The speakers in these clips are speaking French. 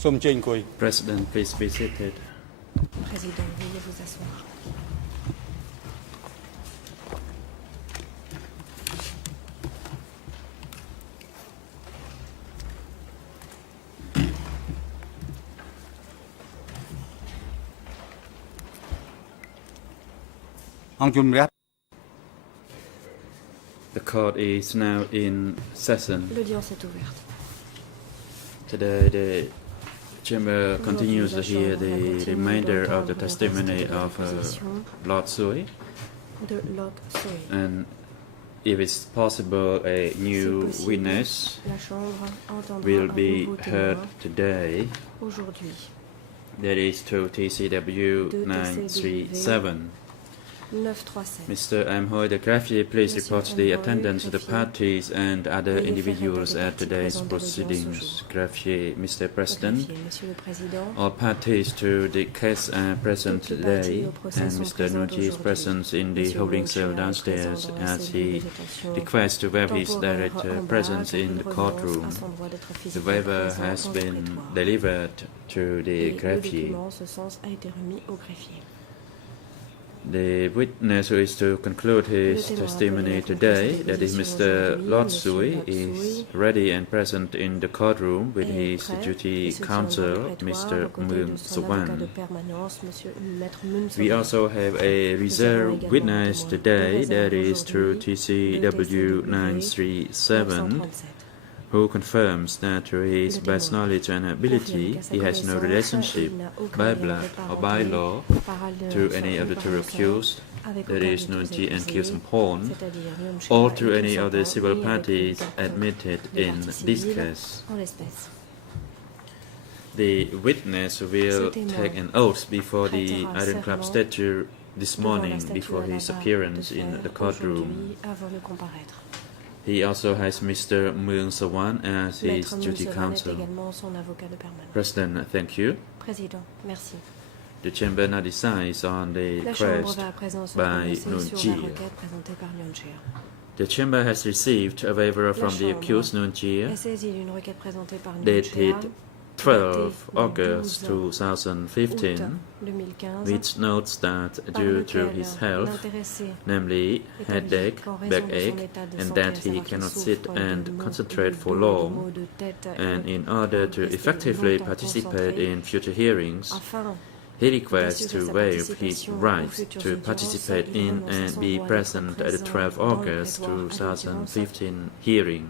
President, please be seated. Président, veuillez vous asseoir. The court is now in session. L'audience est ouverte. Today, the chamber continues to hear the remainder of the testimony of Lord Sui, De Lord Sui. and if it's possible, a new Si possible, witness la Chambre entendra will un be nouveau heard témoin today. aujourd'hui. That is to TCW De 937. 937. Mr. M. Hoi de Graffier, please Monsieur report M. the Hoi, attendance of the Greffier. parties and other Veuillez faire individuals état des at today's parties présentes à l'audience proceedings. aujourd'hui. Graffier, Mr. President. Greffier, Monsieur le Président, All parties to the case are present Toutes les today, parties au procès and sont Mr. présentes Nunchi is aujourd'hui. present in the Monsieur holding Nunchi cell est downstairs présent dans la as cellule de he détention requests to waive his temporaire direct en bas, presence car in il the renonce courtroom. à son droit d'être The physiquement waiver présent has dans le been prétoire. delivered to the Et le greffier. document, en ce sens, a été remis au greffier. The witness who is to conclude his Le témoin testimony appelé à today, conclure that is sa Mr. déposition Lord aujourd'hui, Sui, Monsieur is Lord Sui ready and present in the courtroom with est his prêt duty et se tient counsel, dans le prétoire Mr. aux côtés Moon de son avocat de Sawan. permanence, Monsieur Maître Moon We Sawan. also have a Nous avons reserve également witness un témoin today, de that réserve is through aujourd'hui, TCW 937, 937. who confirms that through his Le best témoin knowledge and ability, confirme qu'à sa he has no connaissance, relationship il n'a aucun by lien blood de or by parenté law par to any of the two accused, avec that aucun is des deux Nunchi and accusés, Kyusum Porn, c'est-à-dire Yom or Shira to et any Kim of the Song-Hwan, civil ni avec parties quelconque admitted des in parties this civiles case. en l'espèce. The witness will témoin take an oath before the prêtera Iron Club serment statue this devant la morning statue before à la his barre appearance de in fer the courtroom. aujourd'hui avant de comparaître. He also has Mr. Moon Sawan as his Maître Moon duty Sawan est counsel. également son avocat de permanence. President, thank you. Président, merci. The chamber now decides on the La Chambre request va à présent se by prononcer sur Nunchi. la requête présentée par Nunchir. The chamber has received a waiver La from the Chambre accused Nunchi, est saisie d'une requête présentée par dated Nunchir 12 le August 12 2015, août 2015, which notes that par due to lequel his health, l'intéressé namely établit headache, qu'en raison de son backache, état de and santé, that à he savoir qu'il cannot souffre sit de and maux concentrate de for dos, long, de maux de tête, and et in order to rester effectively longtemps participate concentré, in future hearings, afin he requests d'assurer to sa waive his participation aux right futures to audiences, participate il in renonce à and son be droit d'être present at the présent 12 dans le August prétoire à l'audience 2015 hearing.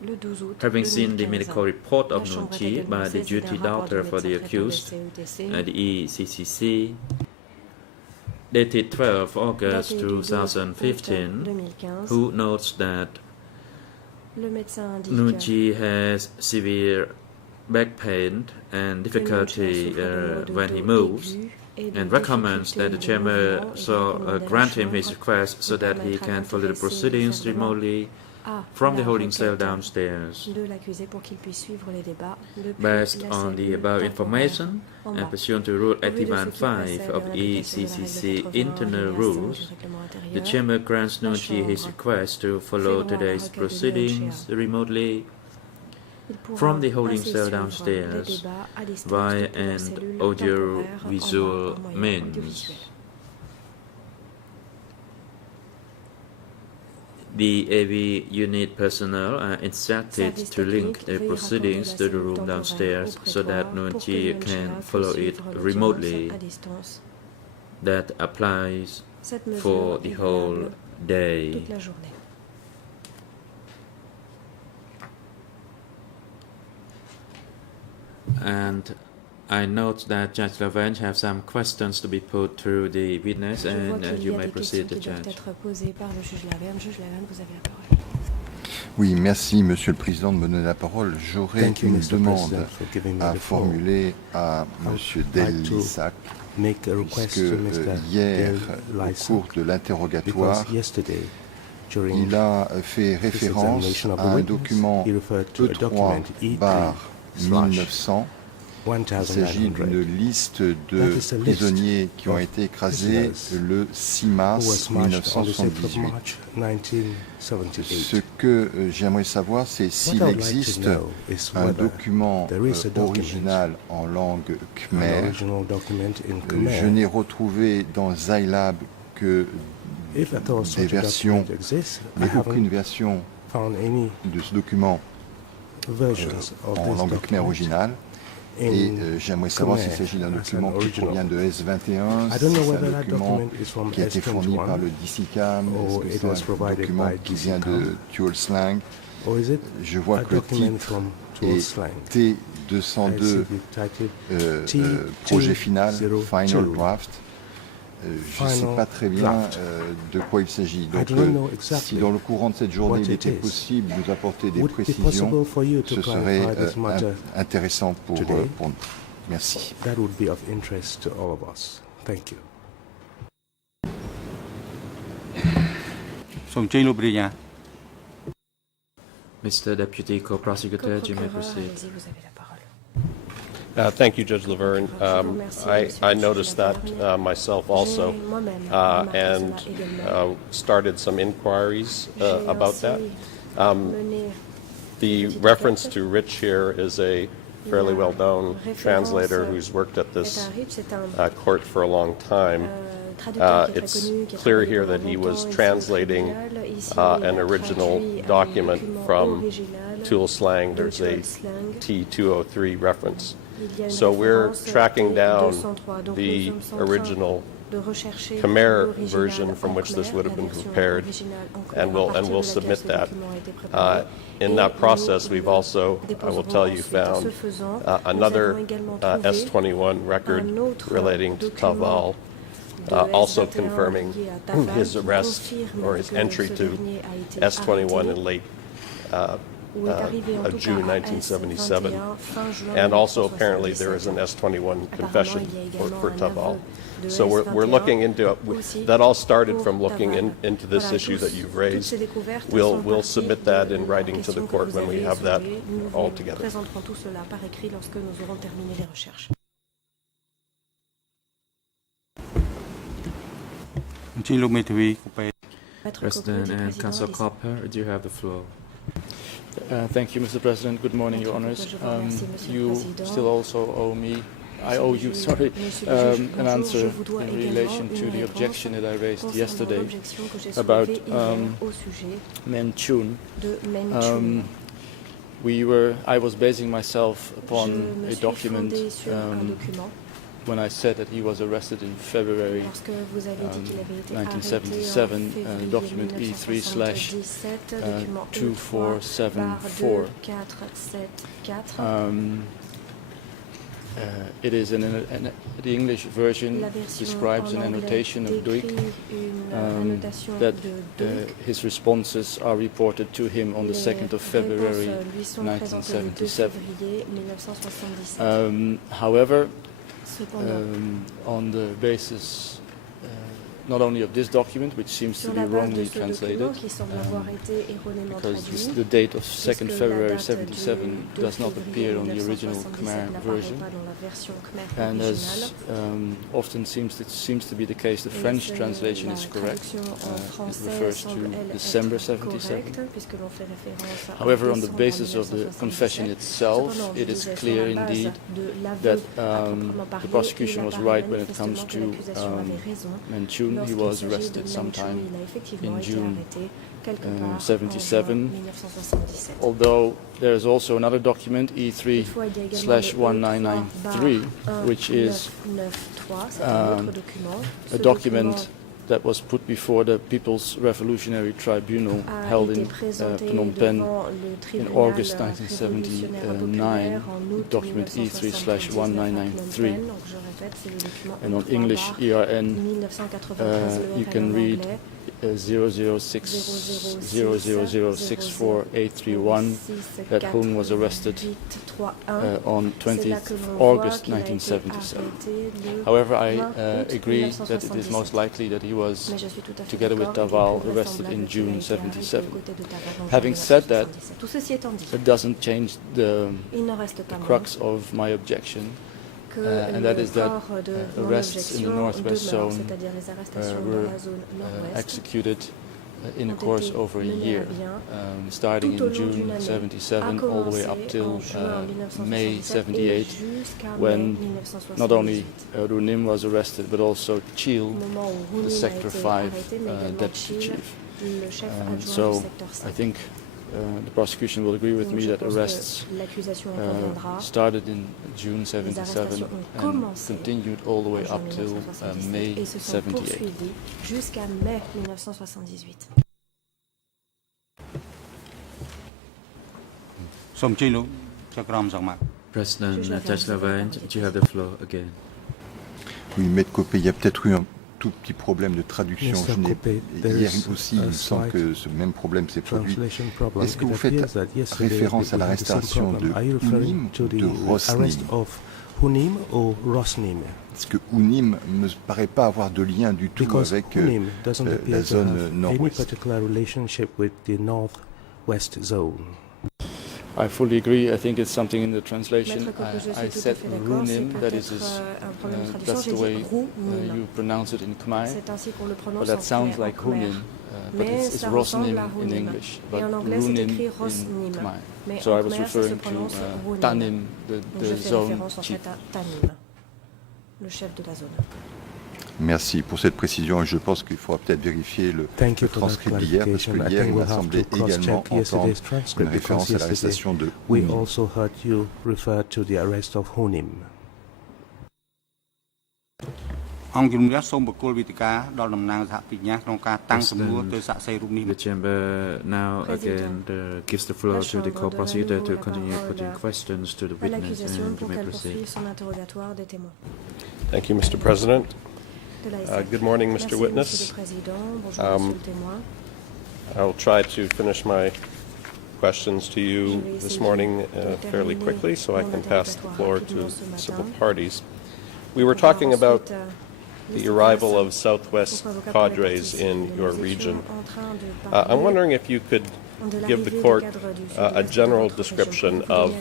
le 12 août Having seen the 2015. medical report La of Chambre est Nunchi également by the saisie duty d'un rapport du doctor for the médecin traitant de accused CETC, at the ECCC, dated 12 August daté du 12 août 2015, 2015, who notes that le médecin indique Nunchi has severe back pain and que Nunchi difficulty souffre de maux de when he dos moves, aigus et de and recommends that the difficultés chamber de mouvement, et so recommande à la grant him his Chambre request so de that he permettre à can follow the l'intéressé proceedings simplement remotely à from the la holding cell requête downstairs. de l'accusé pour qu'il puisse suivre les débats depuis Based la on the cellule above temporaire information en and bas. pursuant to Rule Au vu de ce qui 81.5 précède of en application de la ECCC règle 81 internal alinéa 5 rules, du règlement the intérieur, chamber grants la Nunchi his Chambre request to follow fait droit à la today's requête de proceedings remotely il pourra from the holding ainsi cell suivre les downstairs débats à distance via depuis leur an cellule audio-visual temporaire en bas par moyen means. audiovisuel. The AV unit personnel are instructed Service to link technique the veuille proceedings raccorder to la the room cellule downstairs temporaire au so that prétoire pour que Nunchi Nunchi can puisse follow it suivre l'audience remotely. à distance. That applies Cette mesure for the est whole valable day. toute la journée. And I note that Judge Lavenge have some questions to be put through the witness, Je vois and qu'il you y a may des proceed, questions the qui doivent judge. être posées par le juge Laverne. Juge Laverne, vous avez la parole. Oui, merci Monsieur le Président de me donner la parole. J'aurais une demande à formuler à Monsieur Del Lissac, puisque hier, au cours de l'interrogatoire, il a fait référence à un document E3/1900 Il s'agit d'une liste de prisonniers qui ont été écrasés le 6 mars 1978. Ce que j'aimerais savoir, c'est s'il existe un document original en langue khmer. Je n'ai retrouvé dans Zylab que des versions, mais aucune version de ce document en langue khmer originale. Et j'aimerais savoir s'il s'agit d'un document qui provient de S21, si c'est un document qui a été fourni par le DCCAM, est-ce que c'est un document qui vient de Tuol Slang. Je vois que le titre est T202, projet final, Final Draft. Je ne sais pas très bien de quoi il s'agit. Donc, si dans le courant de cette journée, il était possible de nous apporter des précisions, ce serait intéressant pour nous. Merci. Mr. Deputy Co-Prosecutor, you may proceed. Allez-y, vous avez la parole. Thank you, Judge Laverne. I noticed that myself also and started some inquiries about that. The reference to Rich here is a fairly well-known translator who's worked at this court for a long time. It's clear here that he was translating an original document from Tuol Slang. There's a T203 reference. So we're tracking down the original Khmer version from which this would have been prepared, and we'll submit that. In that process, we've also, I will tell you, found another S21 record relating to Taval, also confirming his arrest or his entry to S21 in late June 1977, and also apparently there is an S21 confession for Taval. So we're looking into it. That all started from looking into this issue that you've raised. We'll submit that in writing to the court when we have that all together. President and Council Copper, do you have the floor? Thank you, Mr. President. Good morning, Your Honours. You still also owe me, I owe you, sorry, an answer in relation to the objection that I raised yesterday about Menchun. I was basing myself upon a document when I said that he was arrested in February 1977, document E3/2474. It is the English version describes an annotation of Duik that his responses are reported to him on the 2nd of February 1977. However, on the basis not only of this document, which seems to be wrongly translated, because the date of 2nd February 77 does not appear on the original Khmer version, and as often seems to be the case, the French translation is correct. It refers to December 77. However, on the basis of the confession itself, it is clear indeed that the prosecution was right when it comes to Menchun. He was arrested sometime in June 77, although there is also another document, E3/1993, which is a document that was put before the People's Revolutionary Tribunal held in Phnom Penh in August 1979, document E3/1993. And on English ERN, you can read 006006481 that Hun was arrested on 20th August 1977. However, I agree that it is most likely that he was, together with Daval, arrested in June 77. Having said that, it doesn't change the crux of my objection, and that is that arrests in the northwest zone were executed in a course over a year, starting in June 77 all the way up till May 78, when not only Runim was arrested but also Chil, the Sector 5 deputy chief. So I think the prosecution will agree with me that arrests started in June 77 and continued all the way up till May 78. President Teslavant, you have the floor again. Oui, Maître Copé, il y a peut-être eu un tout petit problème de traduction. Hier aussi, il me semble que ce même problème s'est produit. Est-ce que vous faites référence à l'arrestation de Unim ou de Rosnim? Parce que Unim ne me paraît pas avoir de lien du tout avec la zone nord-ouest. I fully agree. I think it's something in the translation. I said Runim, that's the way you pronounce it in Khmer, but that sounds like Hunim, but it's Rosnim in English, but Runim in Khmer. So I was referring to Tanim, the zone chief. Merci pour cette précision. Je pense qu'il faudra peut-être vérifier le transcript d'hier, parce que hier, il m'a semblé également entendre une référence à l'arrestation de Unim. The chamber now again gives the floor to the co-prosecutor to continue putting questions to the witness, and you may proceed. Thank you, Mr. President. Good morning, Mr. Witness. I'll try to finish my questions to you this morning fairly quickly so I can pass the floor to civil parties. We were talking about the arrival of Southwest cadres in your region. I'm wondering if you could give the court a general description of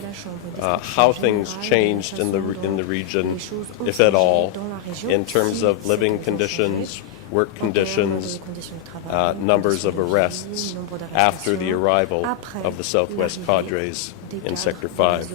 how things changed in the region, if at all, in terms of living conditions, work conditions, numbers of arrests after the arrival of the Southwest cadres in Sector 5.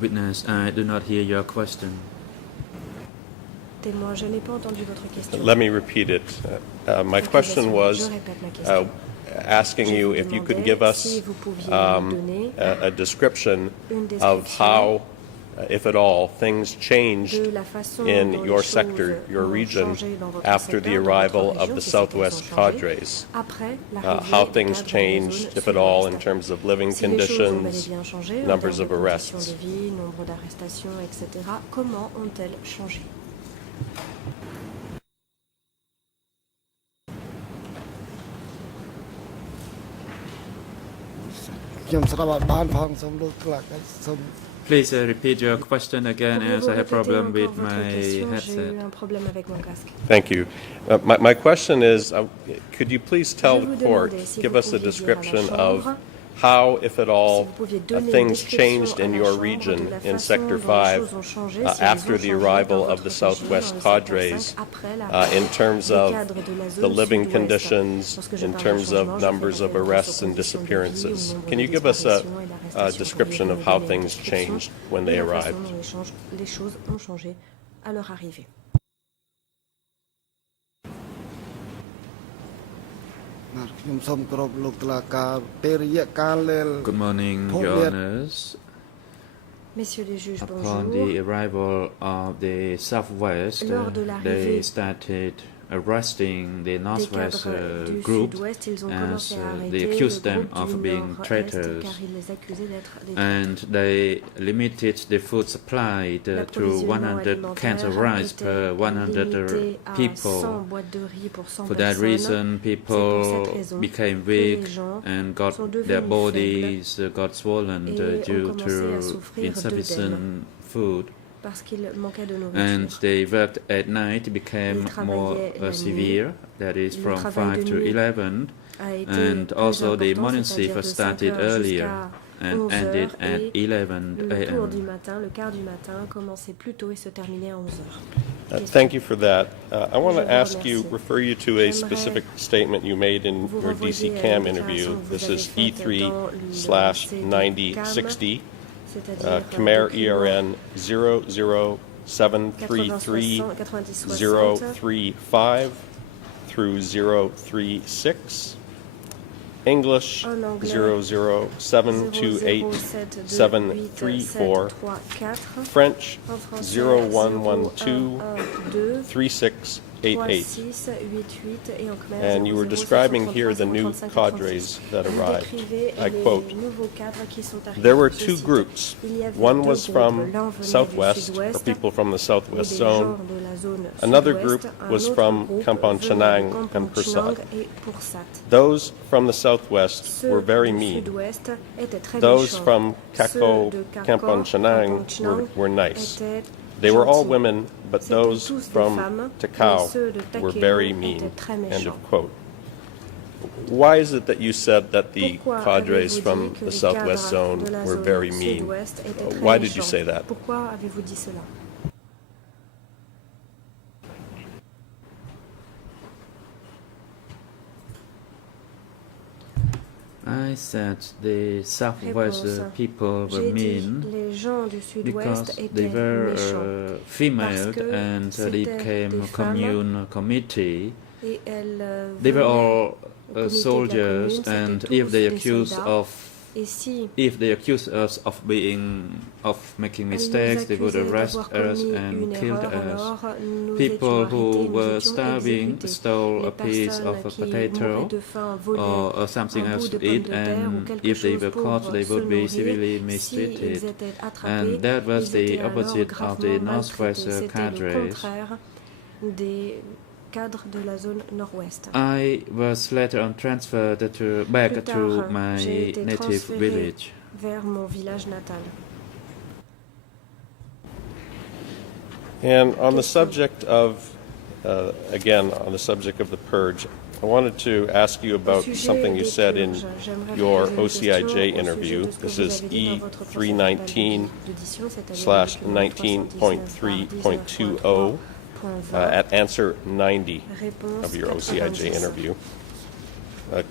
Witness, I do not hear your question. Let me repeat it. My question was asking you if you could give us a description of how, if at all, things changed in your sector, your region, after the arrival of the Southwest cadres. How things changed, if at all, in terms of living conditions, numbers of arrests. Please repeat your question again, as I have a problem with my headset. Thank you. My question is, could you please tell the court, give us a description of how, if at all, things changed in your region in Sector 5 after the arrival of the Southwest cadres in terms of the living conditions, in terms of numbers of arrests and disappearances. Can you give us a description of how things changed when they arrived? Good morning, Your Honors. Messieurs les juges, Upon bonjour. the arrival of the Southwest, Lors de they l'arrivée started arresting the des Northwest cadres du group Sud-Ouest, ils ont as commencé à they arrêter accused le them groupe of du being Nord-Est traitors. car ils les accusaient d'être des And traîtres. they limited the food supply to L'approvisionnement 100 cans of rice était per 100 limité à 100 people. boîtes de riz pour 100 For that personnes. reason, people cette raison became que les weak gens and got sont their devenus bodies got swollen et ont due commencé à to souffrir insufficient food. parce qu'il manquait de And nourriture. they worked at night, it became Ils more travaillaient la nuit. severe, that is Le from travail 5 de to nuit 11, a été and plus also the important, morning c'est-à-dire shift de 5 started heures earlier jusqu'à and 11 ended heures, at et 11 le tour du a.m. matin, le quart du matin, commençait plus tôt et se terminait à 11 heures. Thank you for that. I want Je to vous ask you, remercie. refer you to a specific statement you made in Vous your renvoyez DC à CAM une interview. déclaration que vous This avez is faite dans le E3/9060, c'est-à-dire Khmer document ERN 00733 035 through 036. English En anglais, 00728 734. French En français, 0112 2, 3688. 3688 et en khmer, And you were 00 describing here the new 735 cadres that Vous arrived. décrivez I les quote, nouveaux cadres qui sont arrivés. "There were Je two cite, groups. Il y avait One deux was groupes. from L'un venait du Southwest, Sud-Ouest, or people from the ou Southwest des zone. gens de la zone Another Sud-Ouest. group Un was autre from groupe Kampong venait de Chhnang Kampong and Pursat. Chhnang et Pursat. Those from the Southwest Ceux were very du mean. Sud-Ouest étaient très Those méchants. from Ceux Kako, de Kako, Kampong Chhnang Kampong were nice. étaient They were all gentils. women, but C'étaient those tous des from femmes, mais Takao ceux de were Takeo very étaient mean. très End méchants. of quote. Why is it that you said that the Pourquoi cadres avez-vous from dit que the les Southwest cadres zone de la were zone very mean? Sud-Ouest étaient très Why did you méchants? say that? Pourquoi avez-vous dit cela? I said the Southwest Réponse. people were J'ai dit, mean les gens du Sud-Ouest because they étaient were méchants female Parce que and they c'étaient became des a femmes commune committee. et elles They were venaient all au comité de la soldiers, commune, c'était and tous if they des accuse soldats. Et si if they accuse us of making elles nous mistakes, they would accusaient arrest d'avoir us commis and une kill erreur, us. alors nous People étions arrêtés, who nous were étions starving exécutés. stole a Les piece personnes of a qui mouraient potato de faim volaient or something un else bout de to pomme eat, de terre ou and quelque if they chose were pour caught, they se would be nourrir. severely S'ils mistreated. étaient attrapés, And that was ils the étaient alors opposite of gravement the Northwest maltraités. C'était le cadres. contraire des cadres de la zone nord-ouest. I was later on transferred back Plus to tard, j'ai my été native transféré village. vers mon village natal. And on the subject of, again, on the subject of the purge, I wanted to ask you about something you said in your OCIJ interview. This is E319/19.3.20 at answer 90 of your OCIJ interview.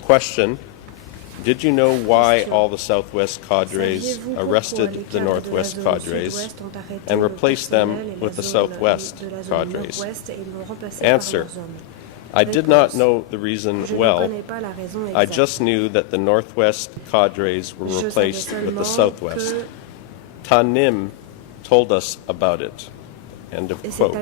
Question: did you know why all the Southwest cadres arrested the Northwest cadres and replaced them with the Southwest cadres? Answer: I did not know the reason well. I just knew that the Northwest cadres were replaced with the Southwest. Tanim told us about it. End of quote.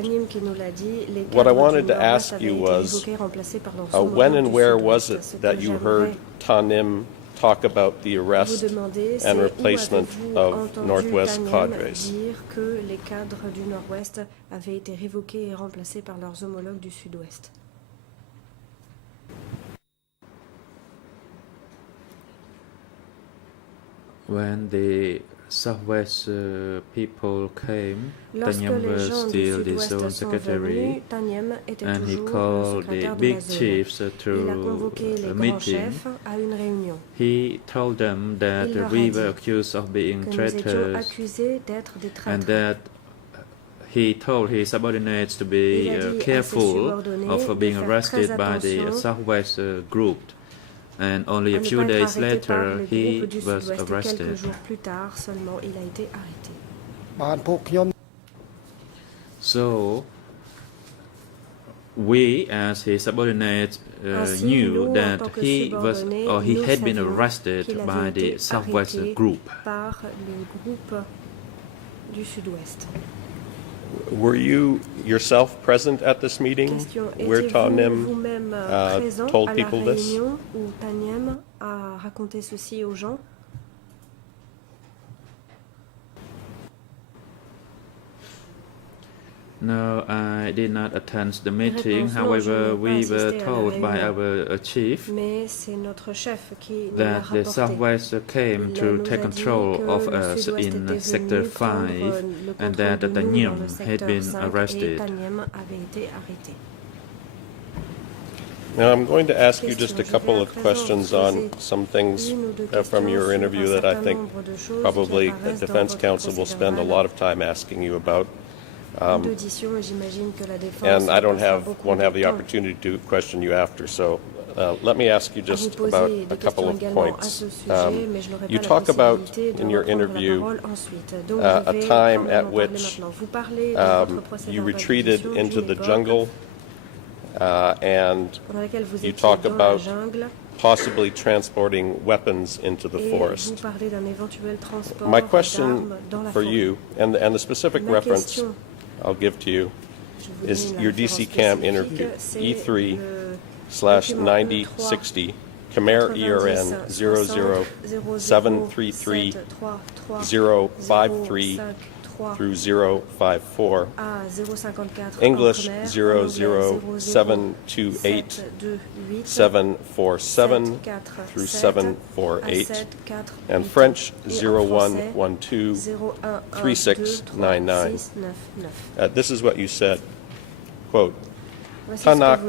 What I wanted to ask you was, when and where was it that you heard Tanim talk about the arrest and replacement of Northwest cadres? Dire que les cadres du Nord-Ouest avaient été révoqués et remplacés par leurs homologues du Sud-Ouest. When the Southwest people came, Lorsque Tanyam les was gens du still the Sud-Ouest zone sont secretary, venus, Tanyam était and he toujours le called the secrétaire de la big zone. chiefs Il a to convoqué les a grands meeting. chefs à une réunion. He told them that Il leur a we dit were accused of being que nous étions traitors, accusés d'être des and traîtres. that he told his subordinates to Il be a dit à ses careful subordonnés of de being faire arrested très by the attention Southwest group. And only à a ne few pas être days arrêté par later, le he groupe du was Sud-Ouest. Et quelques arrested. jours plus tard seulement, il a été arrêté. So, we, as his subordinates, knew that he had been arrested by the Southwest group. Par le groupe du Sud-Ouest. Were you yourself present at this meeting where Ta Nim told people this? Où Ta Nim a raconté ceci aux gens? No, I did not attend the meeting. However, we were told by our chief that the Southwest came to take control of us in Sector 5 and that Ta Nim had been arrested. Now, I'm going to ask you just a couple of questions on some things from your interview that I think probably the defense counsel will spend a lot of time asking you about. And I won't have the opportunity to question you after, so let me ask you just about a couple of points. You talk about, in your interview, a time at which you retreated into the jungle, and you talk about possibly transporting weapons into the forest. My question for you, and the specific reference I'll give to you, is your DC Cam interview, E3/9060, Khmer ERN 00733-053 through 054, English 00728-747 through 748, and French 0112-3699. This is what you said, quote, Tanak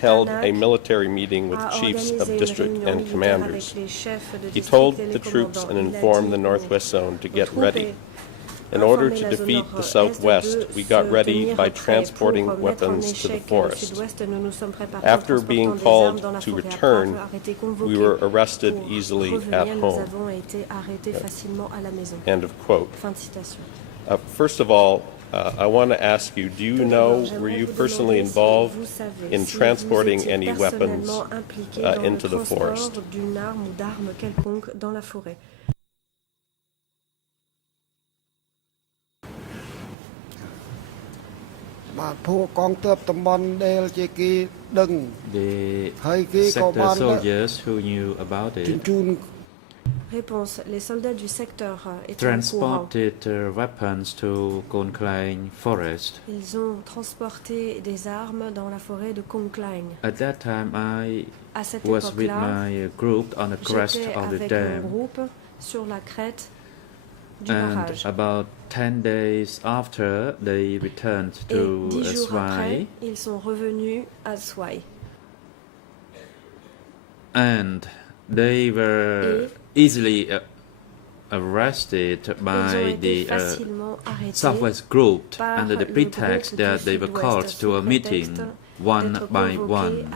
held a military meeting with chiefs of district and commanders. He told the troops and informed the Northwest Zone to get ready. In order to defeat the Southwest, we got ready by transporting weapons to the forest. After being called to return, we were arrested easily at home. End of quote. First of all, I want to ask you, do you know, were you personally involved in transporting any weapons into the forest? The sector soldiers who knew about it Réponse. Les soldats du secteur étaient transported weapons to Kon Klang forest. Ils ont transporté des armes dans la forêt de Kon Klang. At that time, I was with my group on the crest of the dam. Groupe sur la crête du And barrage. about 10 days after, they returned to 10 jours après, Swai. ils sont revenus à Swai. And they were easily arrested by the Southwest group under the pretext that they were called to a meeting one by one.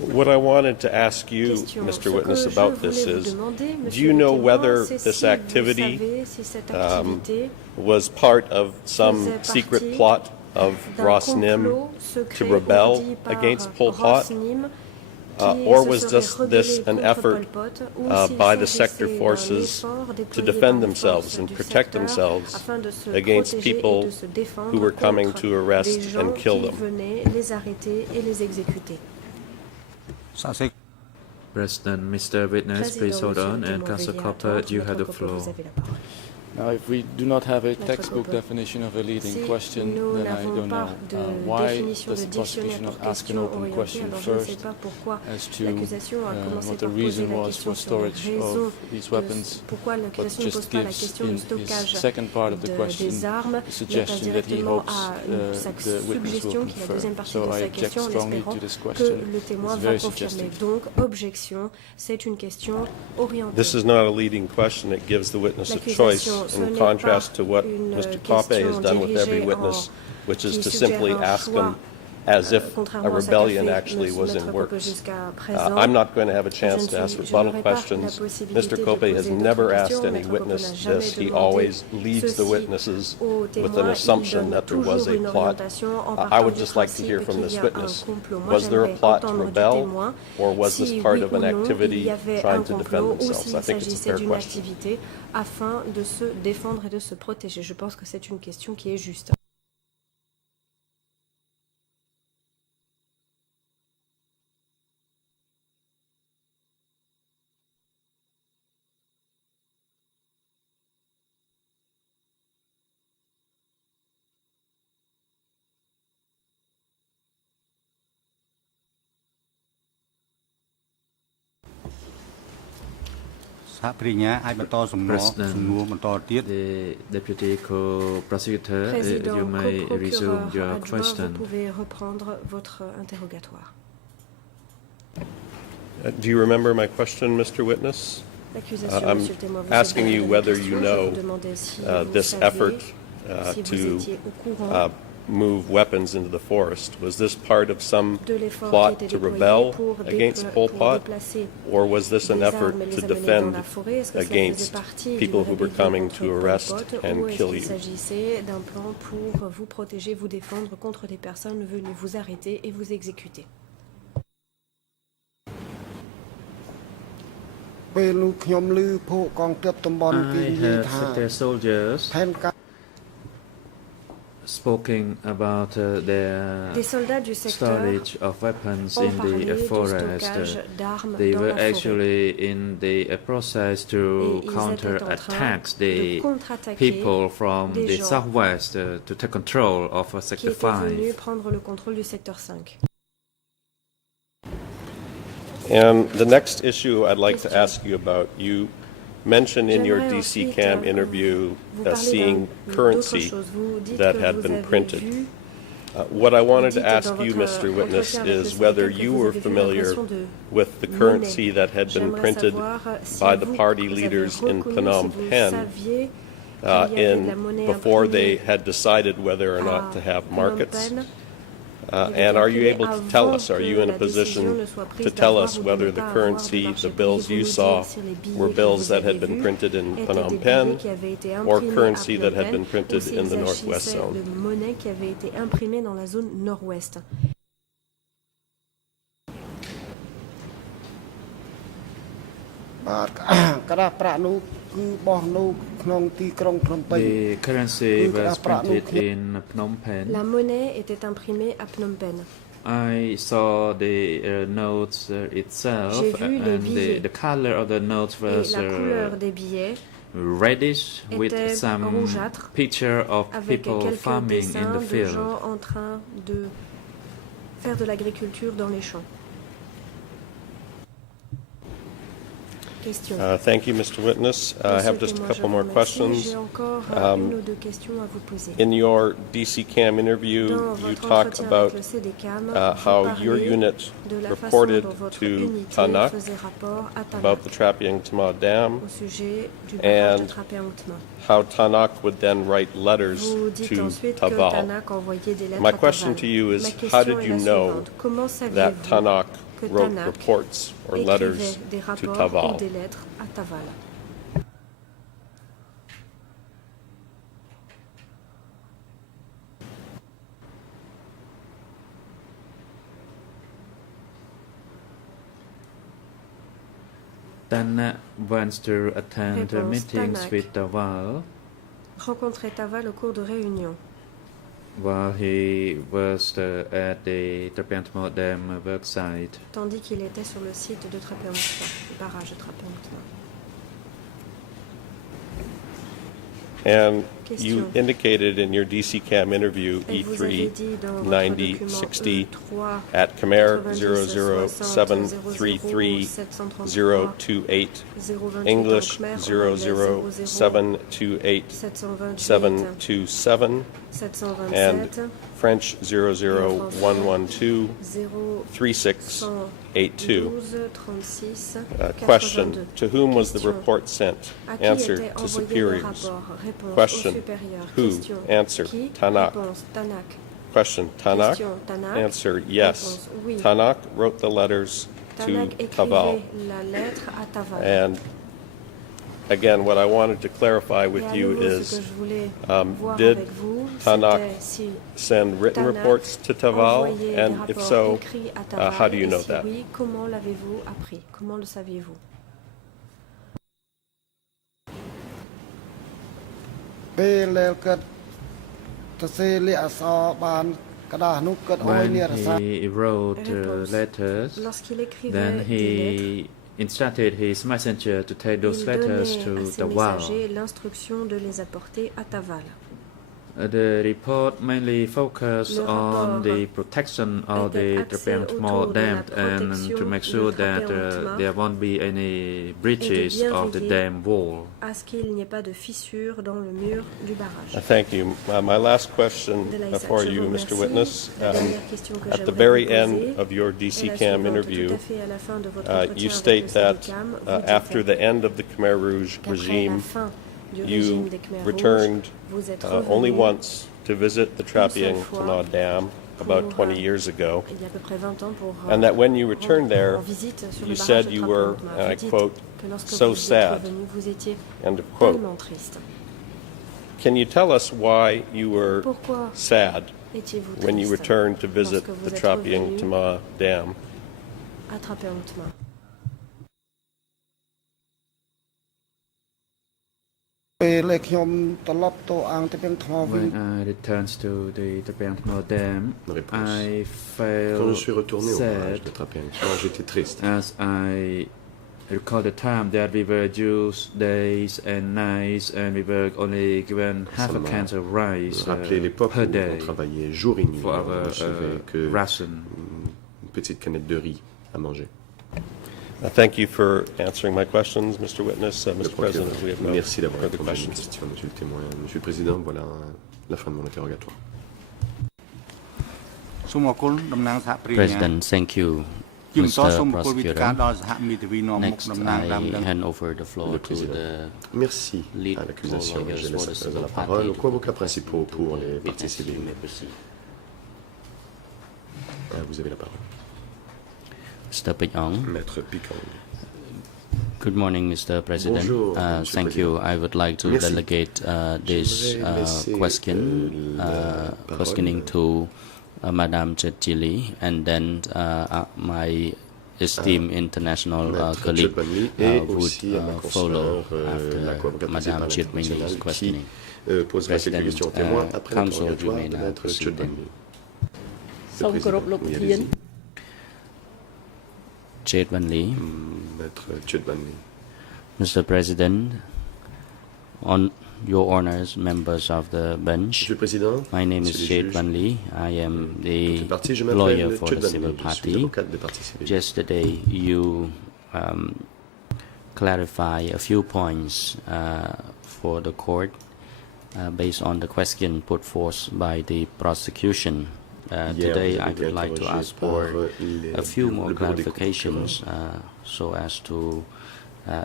What I wanted to ask you, Mr. Witness, about this is, do you know whether this activity was part of some secret plot of Ross Nim to rebel against Pol Pot? Or was just this an effort by the sector forces to defend themselves and protect themselves against people who were coming to arrest and kill them? President, Mr. Witness, please hold on, and Council Copper, you have the floor. Now, if we do not have a textbook definition of a leading question, then I don't know. Why does the prosecution not ask an open question first as to what the reason was for storage of these weapons, but just gives in his second part of the question the suggestion that he hopes the witness will confer. So I object strongly to this question. It's very suggestive. This is not a leading question. It gives the witness a choice, in contrast to what Mr. Pape has done with every witness, which is to simply ask them as if a contrairement à ce qu'a rebellion fait actually was in Maître Cope works. jusqu'à présent, I'm not going to have a chance to ask je rebuttal n'aurai pas la questions. possibilité Mr. de Cope has poser never d'autres asked questions. any Maître Cope n'a witness jamais this. He demandé always leads the ceci witnesses aux with an témoins. Il assumption donne that there was toujours a une plot. orientation en I partant would du just like to hear principe from qu'il this y a un witness. complot. Moi, Was there a j'aimerais plot to entendre du rebel, témoin or was this si part oui of ou an non il activity y avait un trying to defend complot ou themselves? I s'il think it's a s'agissait fair d'une question. activité afin de se défendre et de se protéger. Je pense que c'est une question qui est juste. The Deputy Co-Prosecutor, Président, you may resume co-procureur your adjoint, question. vous pouvez reprendre votre interrogatoire. Do you remember my question, Mr. Witness? L'accusation, I'm monsieur le témoin, vous asking êtes you de la whether question. you Je know vous demandais si vous this saviez, effort si vous to étiez au courant move weapons into the forest. Was this part of some de l'effort qui plot était to déployé rebel pour against Pol Pot, déplacer or was this an des effort armes et to les amener dans defend la forêt? Est-ce que cela faisait against partie people d'une who were rébellion coming contre to Pol arrest Pot, and ou est-ce kill qu'il you? s'agissait d'un plan pour vous protéger, vous défendre contre des personnes venues vous arrêter et vous exécuter? I heard that their soldiers speaking about their Des soldats du secteur storage of weapons ont in parlé the du forest. stockage d'armes They dans were la forêt. actually in the process Et to ils counter-attack étaient en train de the contre-attaquer people from des the gens southwest to take control of qui Sector étaient venus 5. prendre le contrôle du secteur 5. And the next issue I'd like to ask you about, you mentioned in your DC Cam interview seeing currency that had been printed. What I wanted to ask you, Mr. Witness, is whether you were familiar with the currency that had been printed by the party leaders in Phnom Penh before they had decided whether or not to have markets. And are you able to tell us, are you in a position to tell us whether the currency, the bills you saw, were bills that had been printed in Phnom Penh or currency that had been printed in the Northwest Zone? De monnaie qui avait été imprimée dans la zone nord-ouest. The currency was printed in Phnom Penh. La monnaie était imprimée à Phnom Penh. I saw the notes itself, and the color of the notes was Et la couleur des billets reddish with était some rougeâtre, picture of avec people quelques farming in dessins the de field. gens en train de faire de l'agriculture dans les champs. Question. Thank you, Mr. Witness. I have just a couple more questions. J'ai encore une ou deux questions à vous poser. In your DC Cam interview, Dans you votre talk entretien about avec le CDCAM, how vous your parlez unit de la façon reported dont votre to unité Tanak faisait rapport à Tanak about the Trapeang Tma Dam, au sujet du barrage de and Trapeang Tma. how Tanak would then write letters Vous dites to ensuite que Taval. Tanak envoyait des lettres My à question Taval. to you is, Ma how question did est you la know suivante. Comment that saviez-vous Tanak que wrote Tanak reports or letters écrivait des to rapports ou Taval? des lettres à Taval? Tanak wants to attend Réponse, meetings Tanak. with Taval Rencontrer Taval au cours de réunions. while he was at the Trapeang Tma Dam worksite. Tandis qu'il était sur le site de Trapeang Tma, le barrage de Trapeang Tma. And you Question. indicated in your DC Cam interview Et vous avez dit dans votre document E39060 E3 at Khmer 90 00733 733 028, 028 English en Khmer, hollandais 00728 728 727, and 727 French 00112 3682. 12 36 Question: 82. To whom was the Question. report sent? À qui Answer: était to envoyé le superiors. rapport? Réponse Question. aux supérieurs. Who? Question. Answer: Qui? Tanak. Réponse. Tanak. Question, Tanakh? Question, Tanakh. Answer, yes. Réponse, oui. Tanakh wrote the letters to Tanakh Taval. écrivait la lettre à Taval. And again, what I wanted to clarify with you is, did Tanakh send written reports to Taval? And if so, how do you know that? Oui, comment l'avez-vous appris? Comment le saviez-vous? When he wrote letters, Lorsqu'il écrivait then des lettres, he instructed his messenger to take those letters il to donnait à ses Taval. messagers l'instruction de les apporter à Taval. The report mainly focused on the protection of the Tribunal dam and to make sure that there won't be any breaches of the dam wall. À ce qu'il n'y ait pas de fissures dans le mur du barrage. Thank you. My last question for you, Mr. Witness. At the very end of your DC-CAM interview, you state that after the end of the Khmer Rouge regime, you returned only once to visit the Trapeang Tana Dam about 20 years ago, and that when you returned there, you said you were, and I quote, so sad, end of quote. Can you tell us why you were sad when you returned to visit the Trapeang Tana Dam? When I returned to the Tribunal dam, I felt sad as I recall the time that we were used days and nights and we were only given half a can of rice per day for our ration. Petite canette de riz à manger. Thank you for answering my questions, Mr. Witness. Mr. President, we have no Merci d'avoir further répondu à mes questions. questions, Monsieur le témoin. Monsieur le Président, voilà la fin de mon interrogatoire. President, thank you, Mr. Prosecutor. Next, I hand over the floor to the Merci lead à l'accusation. lawyers Je for the laisse civil la parole party aux co-avocats to principaux pour les parties witness. You civiles. may proceed. Vous avez la parole. Mr. Pichong. Maître Picong. Good morning, Mr. President. Bonjour, Monsieur le Thank Président. you. I would like to Merci. delegate this J'aimerais laisser, questioning to Madame Chetchili and then my esteemed international Maître colleague Chetchili et would aussi à ma follow consoeur, la after co-avocate Madame principale Chetchili's internationale questioning. qui posera quelques President, questions aux témoins après counsel, l'interrogatoire you may de now Maître proceed. Chetchili. សូមគោរពលោកប្រធាន Jade Van Lee. Maître Chetchili. Mr. President, on your honors, members of the bench, Monsieur le Président, my name is Monsieur les Jade juges, Van Lee. I am the toute partie, je lawyer m'appelle for the Chetchili. civil Je suis party. l'avocate des parties civiles. Yesterday, you clarify a few points for the court based on the question put forth by the prosecution. Today, I would like to ask for a few more clarifications so as to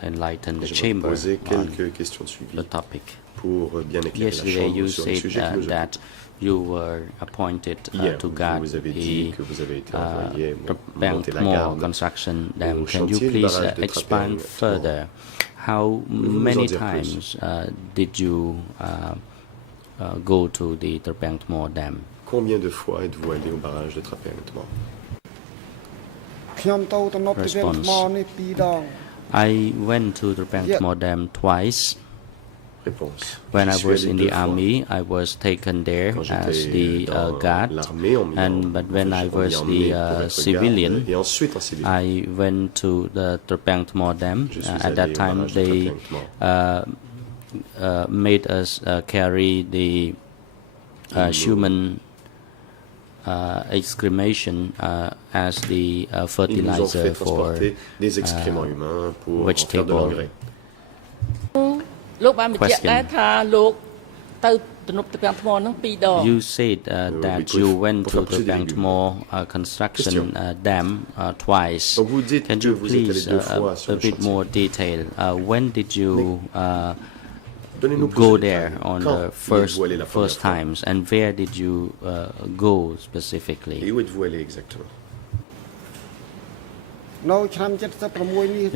enlighten the chamber Poser on quelques questions the suivies topic. pour bien éclairer la Yesterday, Chambre you sur les said sujets qui nous that you were appointed Hier, to guard vous avez dit the que vous avez été envoyé monter la Mall garde construction dam. au Can you chantier du please barrage de expand Trapang further? How nous many en dire plus? times did you go to the Trapang Mall dam? Combien de fois êtes-vous allé au barrage de Trapang? Response. I went to Trapang Mall dam twice. Réponse. When J'y I suis was allé in 2 the fois. army, I was taken there Quand as j'étais the dans guard, l'armée, on but when I was on m'y the emmené pour être civilian, garde, et ensuite en civil. I went to the Trapang Mall dam. Je suis At allé that au time, barrage de they Trapang. made us carry the human excremation as the Ils nous ont fertilizer fait for transporter des excréments humains pour en faire de vegetable. l'engrais. លោកបានបញ្ជាក់ដែរថាលោកទៅទំនប់ទឹកប្រាំងថ្មហ្នឹង2 ដង You said that oui, you pour went to faire the pousser des Trapang légumes. Mall construction dam twice. Donc vous dites Can que you vous êtes allé please 2 fois sur a le bit chantier. more detail? When did you go there on the first times, and where did you go specifically? Et où êtes-vous allé exactement? It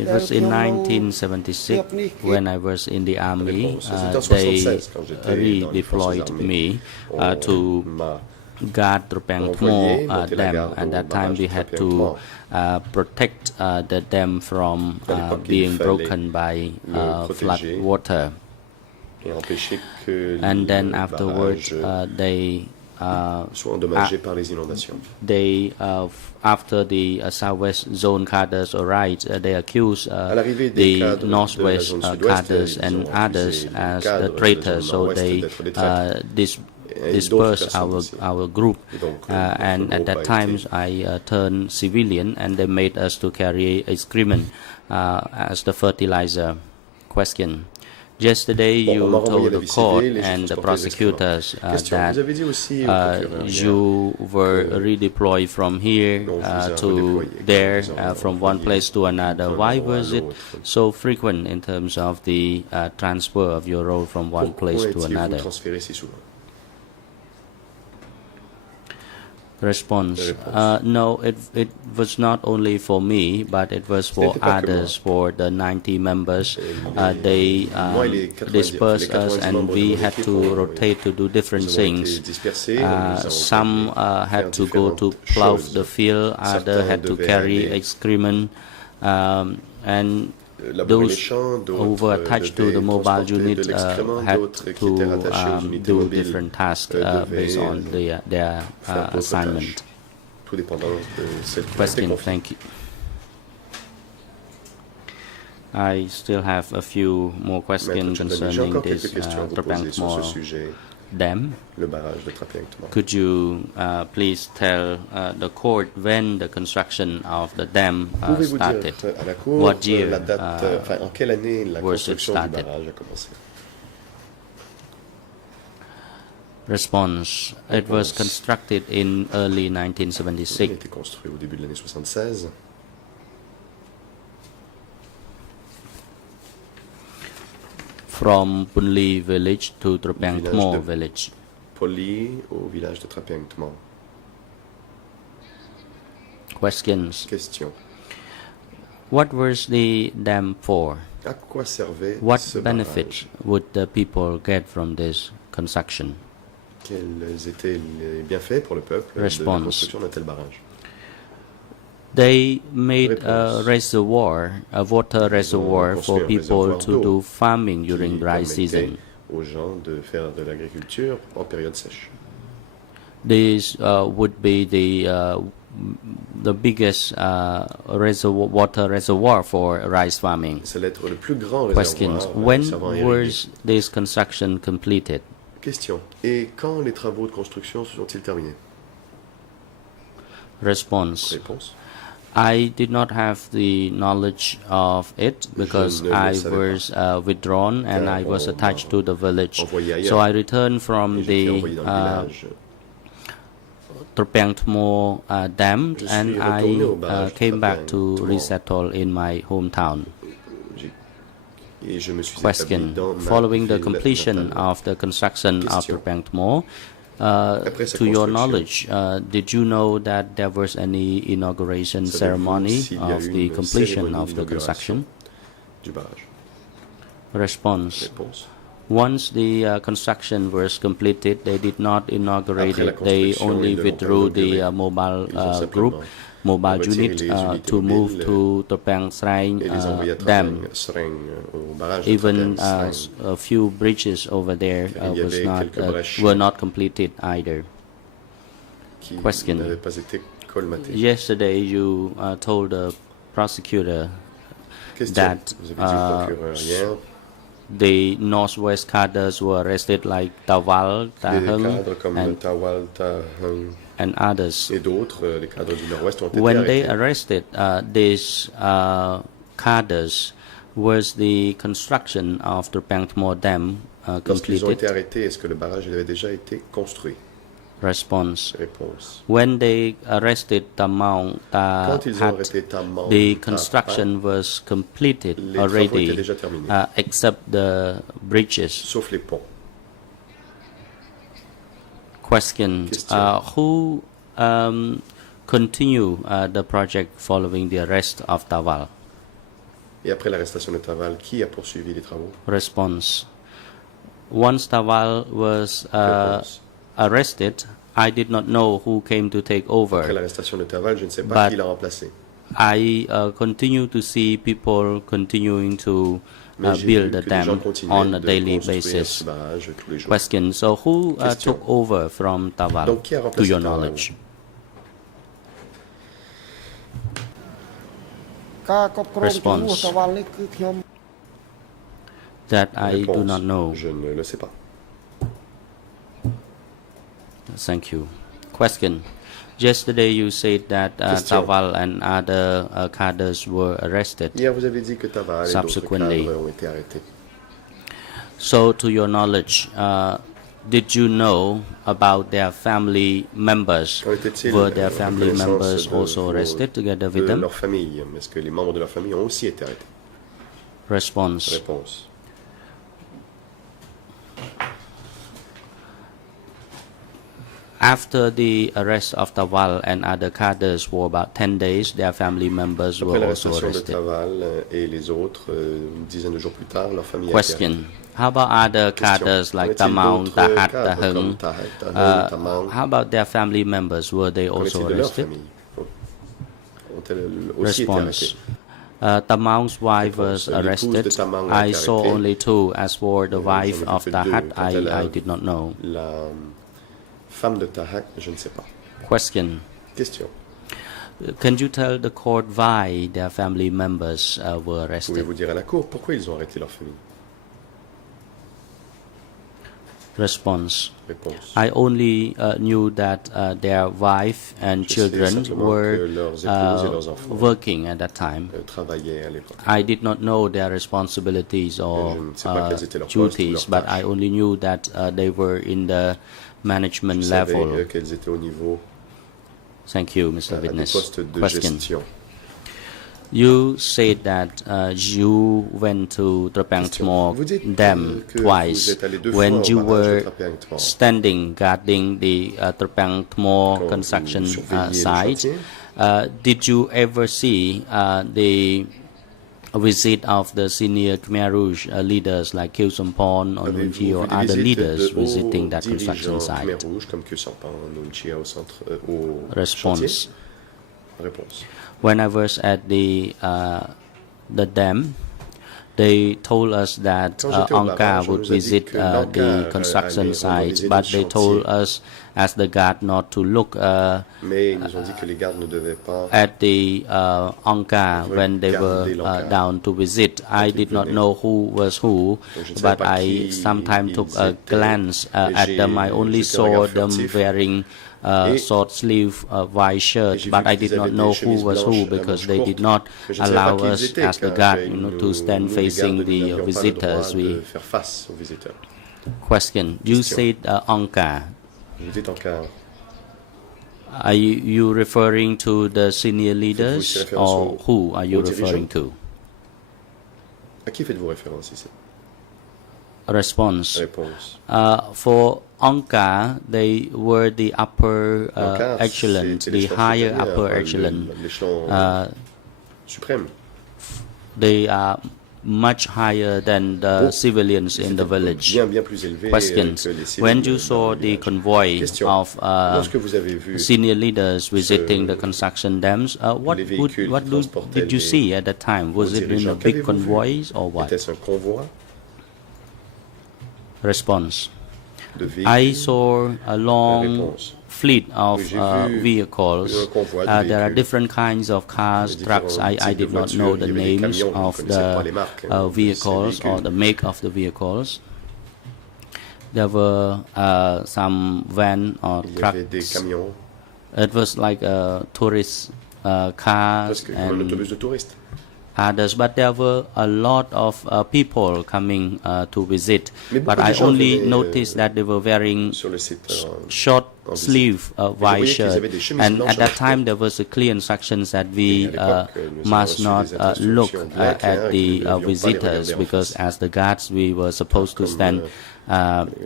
was in 1976 when I was in the army. They redeployed me to guard Trapang Thmo Dam. At that time, we had to protect the dam from being broken by flood water. And then afterwards, after the Southwest Zone cadres arrived, they accused the Northwest cadres and others as the traitors. So they dispersed our group. And at that time, I turned civilian, and they made us to carry excrement as the fertilizer. Question. Yesterday, you told the court and the prosecutors that you were redeployed from here to there, from one place to another. Why was it so frequent in terms of the transfer of your role from one place to another? Response. No, it was not only for me, but it was for others, for the 90 members. They dispersed us, and we had to rotate to do different things. Some had to go to plow the field, others had to carry excrement, and those who were attached to the mobile unit had to do different tasks based on their assignment. Question. Thank you. I still have a few more questions concerning this Trapang Thmo Dam. Could you please tell the court when the construction of the dam started? What year was it started? Response. It was constructed in early 1976. From Punli village to Trapang Thmo village. Punli au village de Trapang Thmo. Questions. Question. What was the dam for? À quoi servait What benefits would the people get from this construction? Quels étaient les bienfaits pour le peuple de la construction d'un tel barrage? They made a reservoir, a water reservoir for people to do farming during dry season. Aux gens de faire de l'agriculture en période sèche. This would be the biggest water reservoir for rice farming. Ça allait être le plus grand Questions. When was this construction completed? Question. Et quand les travaux de construction se sont-ils terminés? Response. Réponse. I did not have the knowledge of it because I was withdrawn and I was attached to the village. So I returned from the Trapang Thmo Dam, and I came back to resettle in my hometown. Question. Following the completion of the construction of Trapang Thmo, to your knowledge, did you know that there was any inauguration ceremony of the completion of the construction? Response. Once the construction was completed, they did not inaugurate it. They only withdrew the mobile unit to move to Trapang Sreng Dam. Even a few bridges over there were not completed either. Question. Yesterday you told the prosecutor that the Northwest cadres were arrested, like Tawal, Taheng, and others. When they arrested these cadres, was the construction of the Trapang Thmo Dam completed? Response. Réponse. When they arrested Tamang Quand ils ont Tahat, arrêté Tamang the Tahat, construction was completed les travaux étaient already, déjà terminés, except the bridges. sauf les ponts. Question. Who continue the project following the arrest of Tawal? Et après l'arrestation de Taval, qui a poursuivi les travaux? Response. Once Tawal was arrested, I did not know who came to take over. Après l'arrestation de Taval, je ne sais pas qui l'a remplacé. I continue to see people continuing to build the dam on a daily basis. Question. So who took over from Tawal, to your knowledge? Response. That I do not know. Je ne le sais pas. Thank you. Question. Yesterday you said that Tawal and other cadres were arrested. Hier, vous avez dit que Taval et d'autres cadres ont été arrêtés. So, to your knowledge, did you know about their family members? Were their family members also arrested together with them? Leur famille. Est-ce que les membres de leur famille ont aussi été arrêtés? Response. Réponse. After the arrest of Tawal and other cadres for about 10 days, their family members were also arrested. Après l'arrestation de Taval et les autres, une dizaine de jours plus tard, leur famille a été Question. How about other cadres like Tamang, Tahat, Taheng? How about their family members? Were they also arrested? Response. Tamang's wife was arrested. I saw only two. As for the wife of Tahat, I did not know. Femme de Tahak, je ne sais pas. Question. Question. Can you tell the court why their family members were arrested? Pouvez-vous dire à la cour pourquoi ils ont arrêté leur famille? Response. Réponse. I only knew that their wife and children were working at that time. I did not know their responsibilities or duties, but I only knew that they were in the management level. Thank you, Mr. Witness. Question. You said that you went to Trapang Tmor Dam twice. When you were standing guarding the Trapang Tmor construction site, did you ever see the visit of the senior Khmer Rouge leaders like Khieu Samphan or Nun Chi or other leaders visiting that construction site? Response. When I was at the dam, they told us that Angka would visit the construction site, but they told us as the guard not to look at the Angka when they were down to visit. I did not know who was who, but I sometimes took a glance at them. I only saw them wearing short sleeve white shirt, but I did not know who was who because they did not allow us as the guard to stand facing the visitors. Question. You said Angka. Are you referring to the senior leaders or who are you referring to? À qui faites-vous référence ici? Response. For Angka, they were the upper echelon, the higher upper echelon. They are much higher than the civilians in the village. Question. When you saw the convoy of senior leaders visiting the construction dams, what did you see at that time? Was it in a big convoys or what? Response. I saw a long fleet of vehicles. There are different kinds of cars, trucks. I did not know the names of the vehicles or the make of the vehicles. There were some van or trucks. It was like a tourist cars and others, but there were a lot of people coming to visit. But I only noticed that they were wearing short sleeve white shirt, and at that time there was a clear instructions that we must not look at the visitors, because as the guards we were supposed to stand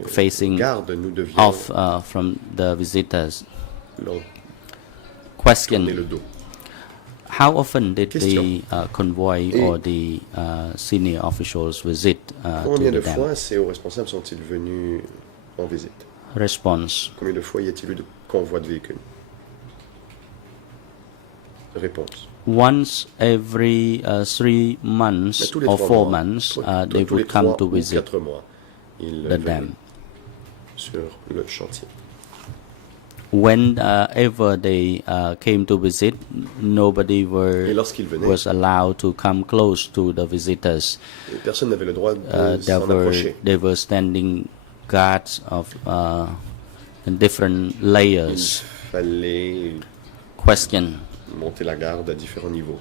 facing off from the visitors. Question: how often did the convoy or the senior officials visit to the dam? Fois ces hauts responsables sont-ils venus en visite? Response: combien de fois y a-t-il eu de convois de véhicules? Réponse: once every 3 months or 4 months, they would come to visit the dam. Sur le chantier. Whenever they came to visit, nobody was allowed to come close to the visitors. Personne n'avait le droit de s'en approcher. They were standing guards of in different layers. Il fallait Question: monter la garde à différents niveaux.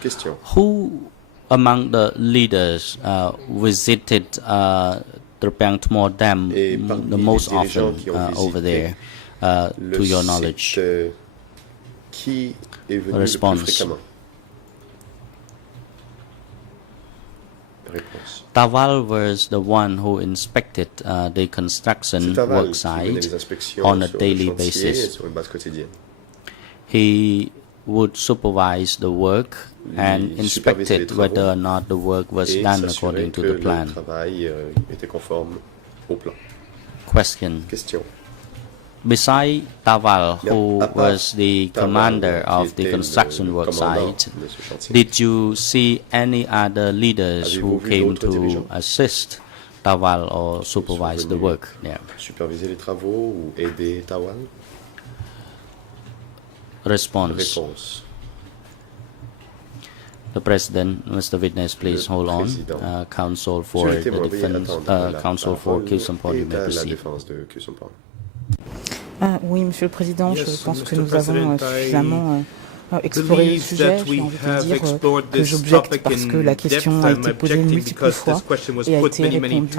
Question: who among the leaders visited Trapang Thmor Dam the most often over there, to your knowledge? Qui est venu Response: le plus fréquemment? Réponse: Tawal was the one who inspected the construction work site on a daily basis. He would supervise the work and inspected whether or not the work was done according to the plan. Question: besides Tawal, who was the commander of the construction work site, did you see any other leaders who came to assist Tawal or supervise the work there? Superviser les travaux ou aider Tawal? Response: the President, Mr. Witness, please hold on. Counsel for the defense, Counsel for Kyusampon, you may proceed. Oui, Monsieur le Président, je pense que nous avons suffisamment exploré le sujet. J'ai envie de dire que j'objecte parce que la question a été posée multiples fois et a été répondue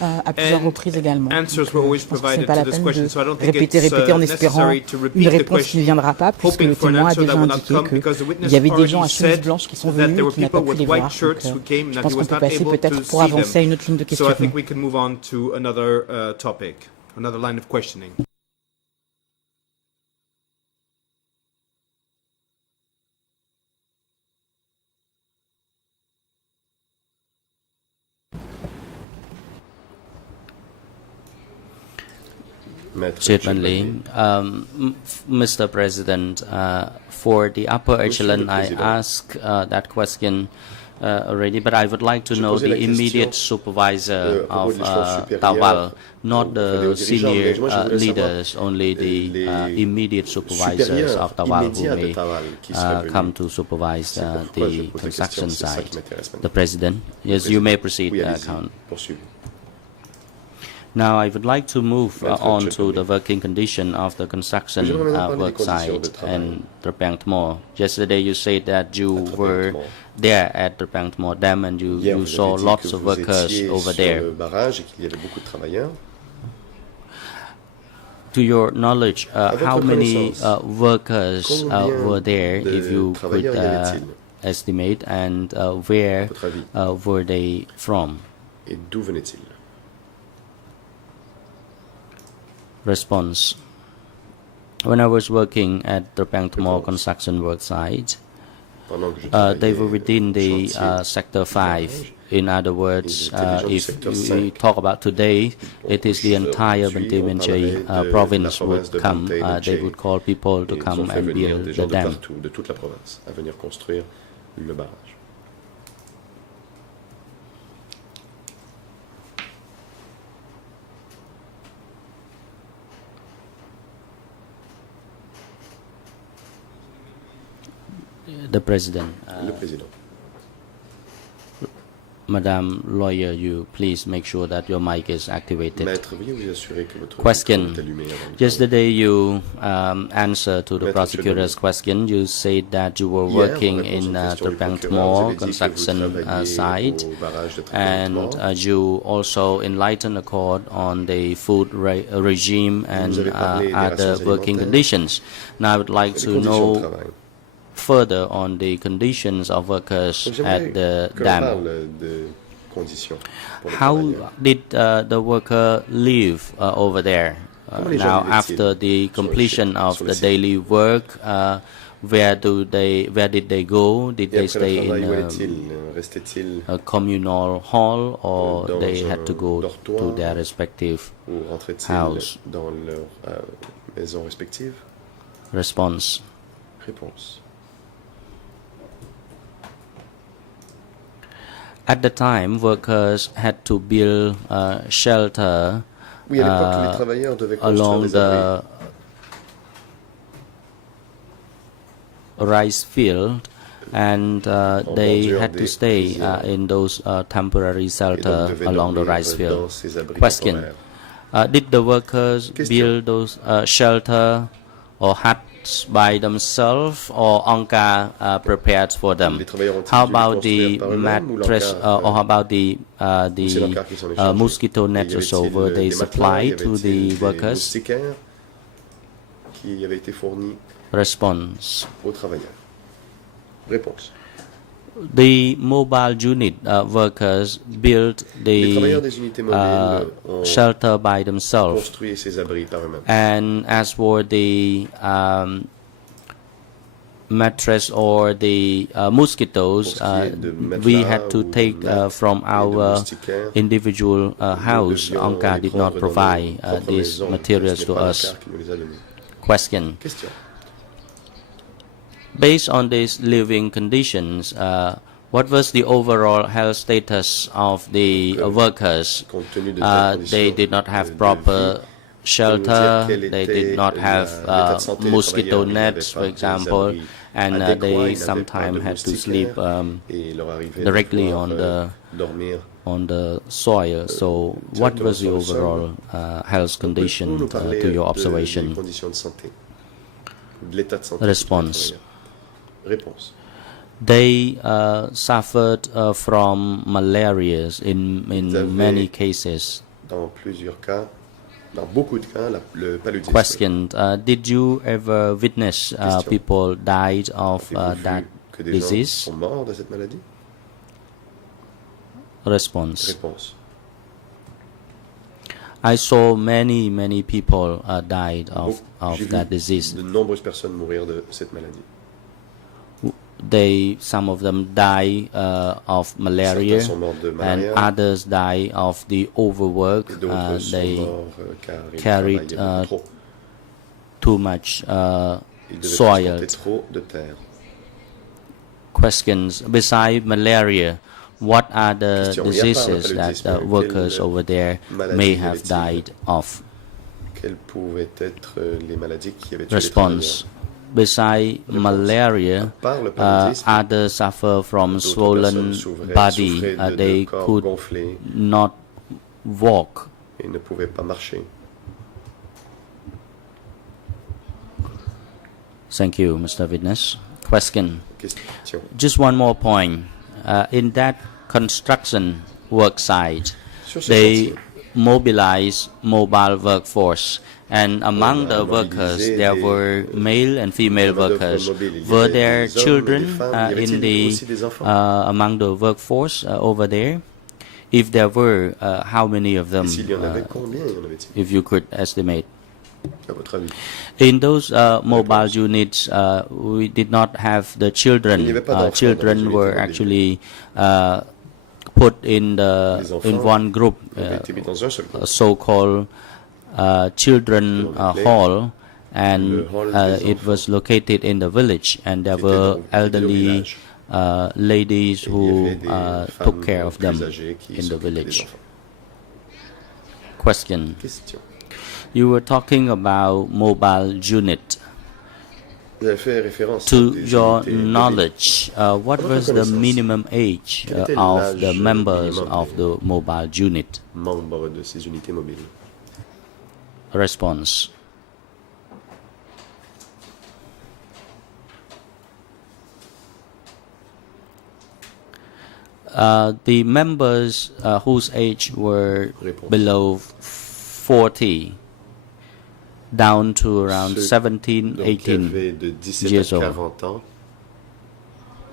à plusieurs reprises également. Donc, je pense que ce n'est pas la peine de répéter en espérant une réponse qui ne viendra pas, puisque le témoin a déjà indiqué qu'il y avait des gens à chemise blanche qui sont venus et qui n'a pas pu les voir. Donc, je pense qu'on peut passer peut-être pour avancer à une autre ligne de questionnement. Certainly, Mr. President, for the upper echelon, I asked that question already, but I would like to know the immediate supervisor of Tawal, not the senior leaders, only the immediate supervisors of Tawal who may come to supervise the construction site. The President, yes, you may proceed, Count. Now, I would like to move on to the working condition of the construction work site in Trapang Thmor. Yesterday, you said that you were there at Trapang Thmor Dam and you saw lots of workers over there. To your knowledge, how many workers were there, if you could estimate, and where were they from? Response: when I was working at the Trapang Thmor construction work site, they were within the Sector 5. In other words, if we talk about today, it is the entire Banteay Meanchey province would come. They would call people to come and build the dam. The President. Le Président. Madam Lawyer, you please make sure that your mic is activated. Maître, veuillez vous assurer que votre Question. micro est allumé avant de Yesterday you answer to the prosecutor's question. You said that you were working in Tribunal construction site, and you also enlightened the court on the food regime and other working conditions. Now I would like to know further on the conditions of workers at the dam. How did the worker live over there? Now, after the completion of the daily work, where did they go? Did they stay in a communal hall, or they had to go to their respective house? Response. At the time, workers had to build shelter along the rice field, and they had to stay in those temporary shelter along the rice field. Question. Did the workers build those shelter or huts by themselves, or Angka prepared for them? How about the mattress, or how about the mosquito nets or so? Were they supplied to the workers? Response. The mobile unit workers built the shelter by themselves, and as for the mattress or the mosquitoes, we had to take from our individual house. Angka did not provide these materials to us. Question. Based on these living conditions, what was the overall health status of the workers? They did not have proper shelter, they did not have mosquito nets, for example, and they sometimes had to sleep directly on the soil. So what was the overall health condition to your observation? Response. They suffered from malaria in many cases. Question. Did you ever witness people died of that disease? Response. I saw many people died of that disease. Some of them die of malaria, and others die of the overwork. They carried too much soil. Questions. Besides malaria, what are the diseases that workers over there may have died of? Response. Besides malaria, others suffer from swollen body. They could not walk. Thank you, Mr. Witness. Question. Just one more point. In that construction work site, they mobilize mobile workforce. And among the workers, there were male and female workers. Were there children among the workforce over there? If there were, how many of them, if you could estimate? In those mobile units, we did not have the children. Children were actually put in one group, so-called children hall, and it was located in the village, and there were elderly ladies who took care of them in the village. Question. You were talking about mobile unit. To your knowledge, what was the minimum age of the members of the mobile unit? Response. The members whose age were below 40 down to around 17, 18 years old.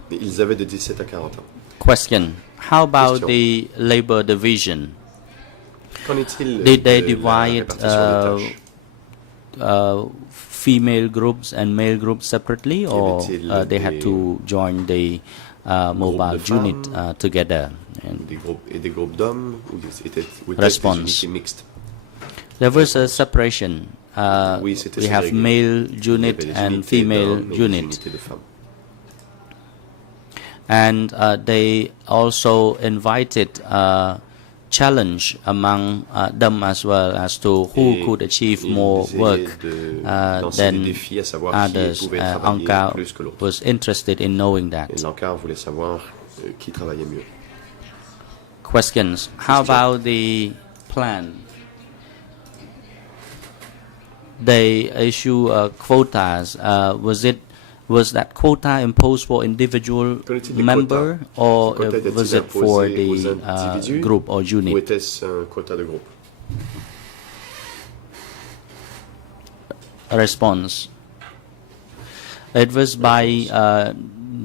Ils avaient de 17 à 40 ans. Question. How about the labor division? Did they divide female groups and male groups separately, or they had to join the mobile unit together? Des groupes d'hommes ou Response. There was a separation. We have male unit and female unit. And they also invited challenge among them as well as to who could achieve more work than others. Anka was interested in knowing that. Questions. How about the plan? They issue quotas. Was that quota imposed for individual member, or was it for the group or unit? Response. It was by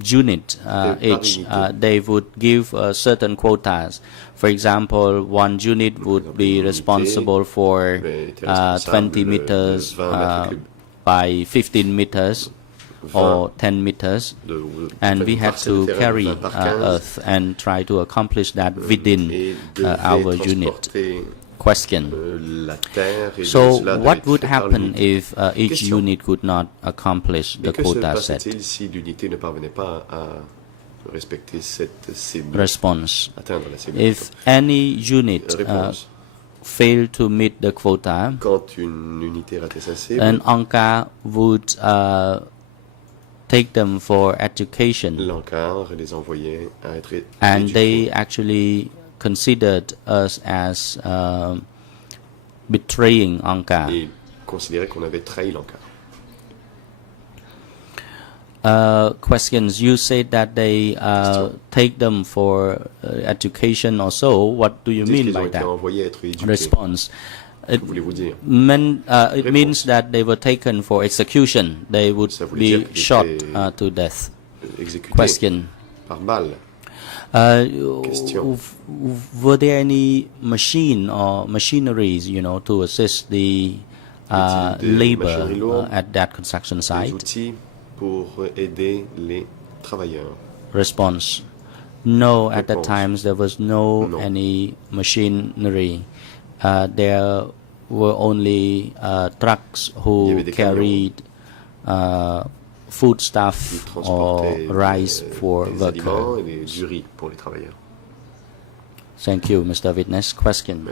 unit each. They would give certain quotas. For example, one unit would be responsible for 20 meters by 15 meters or 10 meters, and we had to carry earth and try to accomplish that within our unit. Question. So what would happen if each unit could not accomplish the quota set? Response. If any unit failed to meet the quota, then Anka would take them for education, and they actually considered us as betraying Anka. Questions. You said that they take them for education or so. What do you mean by that? Response. It means that they were taken for execution. They would be shot to death. Question. Were there any machine or machineries, to assist the labor at that construction site? Response. No, at that time there was no any machinery. There were only trucks who carried foodstuff or rice for workers. Thank you, Mr. Witness. Question.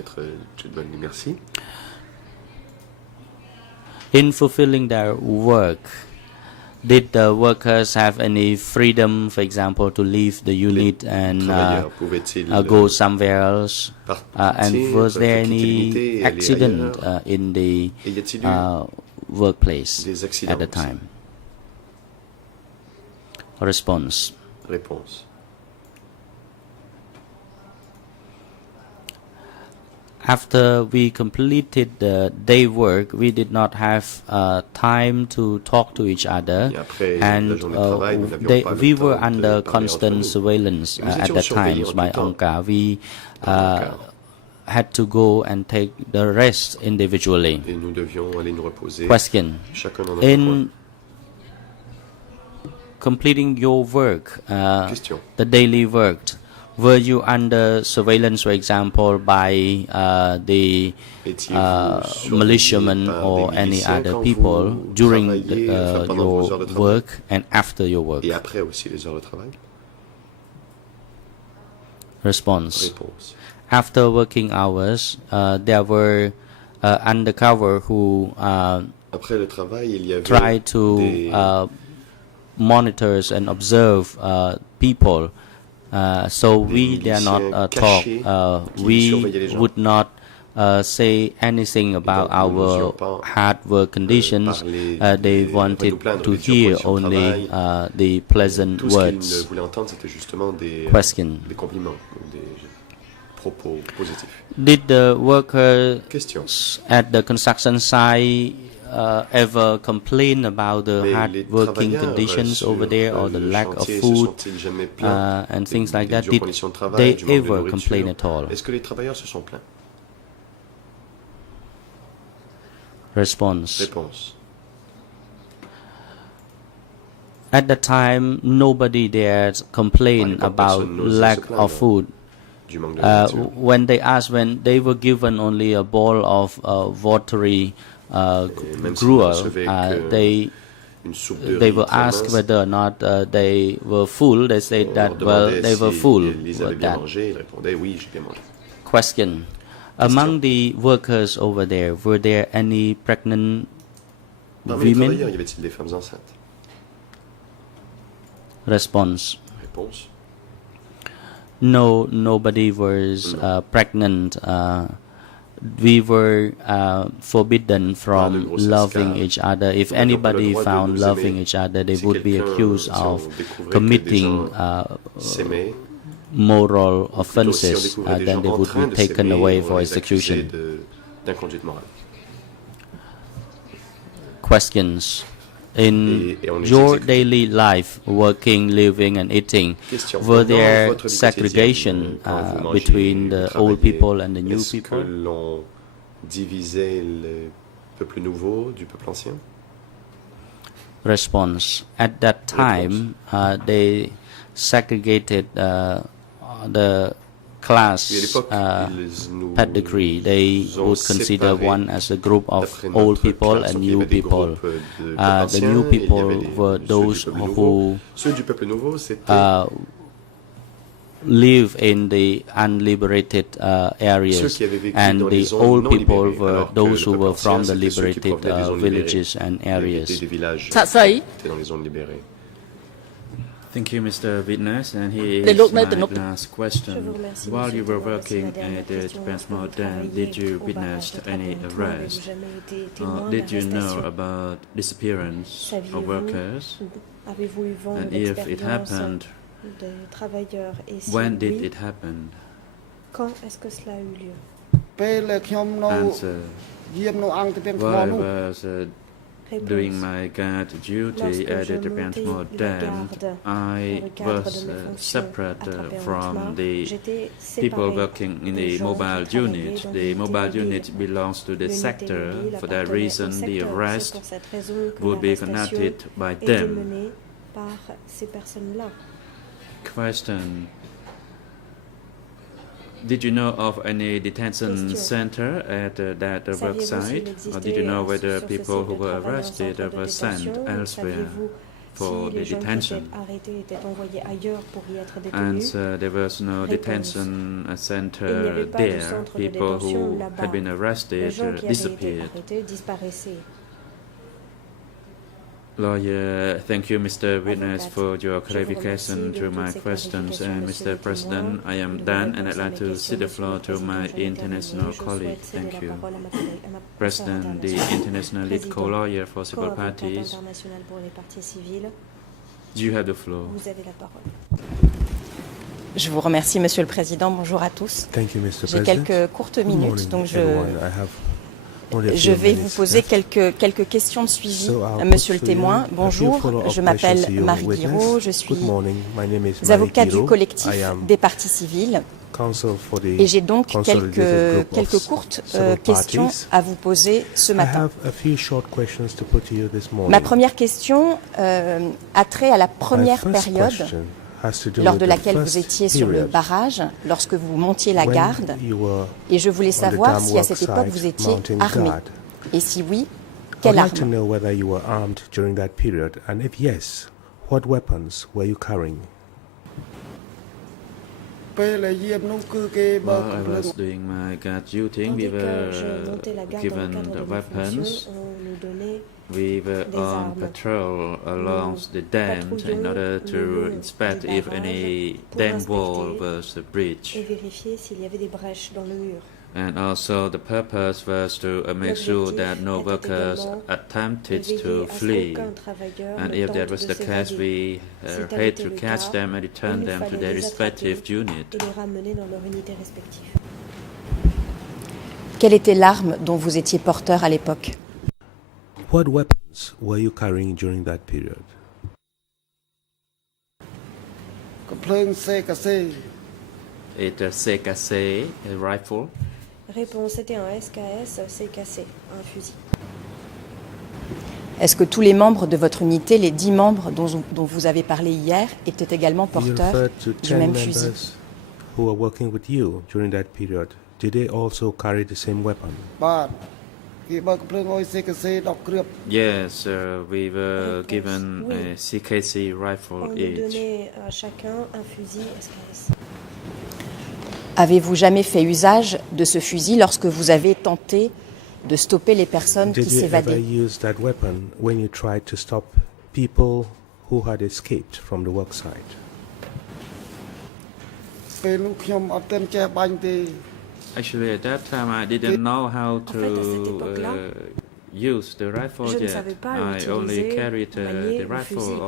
In fulfilling their work, did the workers have any freedom, for example, to leave the unit and go somewhere else? And was there any accident in the workplace at the time? Response. After we completed the day work, we did not have time to talk to each other, and we were under constant surveillance at that time by Anka. We had to go and take the rest individually. Question. In completing your work, the daily work, were you under surveillance, for example, by the militiamen or any other people during your work and after your work? Response. After working hours, there were undercover who Après le travail, il y avait try to monitor and observe people. So we dare not talk. We would not say anything about our hard work conditions. They wanted to hear only the pleasant words. Question. Did the workers at the construction site ever complain about the hard working conditions over there or the lack of food and things like that? Did they ever complain at all? Response. At the time, nobody dared complain about lack of food. When they asked, when they were given only a bowl of watery gruel, they were asked whether or not they were full. They said that, well, they were full with that. Question. Among the workers over there, were there any pregnant women? Response. No, nobody was pregnant. We were forbidden from loving each other. If anybody found loving each other, they would be accused of committing moral offenses. Then they would be taken away for execution. Questions. In your daily life, working, living and eating, were there segregation between the old people and the new people? Response. At that time, they segregated the class pedigree. They would consider one as a group of old people and new people. The new people were those who live in the unliberated areas, and the old people were those who were from the liberated villages and areas. Thank you, Mr. Witness, and here is my last question. While you were working at the Tribunal, did you witness any arrest? Did you know about disappearance of workers? And if it happened, when did it happen? Answer. While I was doing my guard duty at the Tribunal Dam, I was separate from the people working in the mobile unit. The mobile unit belongs to the sector. For that reason, the arrest would be conducted by them. Question. Did you know of any detention center at that work site? Or did you know whether people who were arrested were sent elsewhere for the detention? Answer. There was no detention center there. People who had been arrested disappeared. Lawyer, thank you, Mr. Witness, for your clarification to my questions. And Mr. President, I am done, and I'd like to cede the floor to my international colleague. Thank you. President, the international lead co-lawyer for civil parties, you have the floor. Je vous remercie, Monsieur le Président. Bonjour à tous. J'ai quelques courtes minutes, donc je vais vous poser quelques questions de suivi. Monsieur le témoin, bonjour, je m'appelle Marie Guiraud, je suis avocate du collectif des parties civiles et j'ai donc quelques courtes questions à vous poser ce matin. Ma première question a trait à la première période lors de laquelle vous étiez sur le barrage, lorsque vous montiez la garde, et je voulais savoir si à cette époque vous étiez armé, et si oui, quelle arme? While I was doing my guard duty, we were given the weapons. We were on patrol along the dam in order to inspect if any dam wall was breached. And also the purpose was to make sure that no workers attempted to flee. And if that was the case, we had to catch them and return them to their respective unit. Quelle était l'arme dont vous étiez porteur à l'époque? What weapons were you carrying during that period? It's a CKC rifle. Réponse, c'était un SKS CKC, un fusil. Est-ce que tous les membres de votre unité, les 10 membres dont vous avez parlé hier, étaient également porteurs du même fusil? Who were working with you during that period, did they also carry the same weapon? Yes, we were given a CKC rifle On nous each. donnait à chacun un fusil SKS. Avez-vous jamais fait usage de ce fusil lorsque vous avez tenté de stopper les personnes qui s'évadaient? Did you ever use that weapon when you tried to stop people who had escaped from the work site? Actually, at that time, I didn't know how to use the rifle yet. I only carried the rifle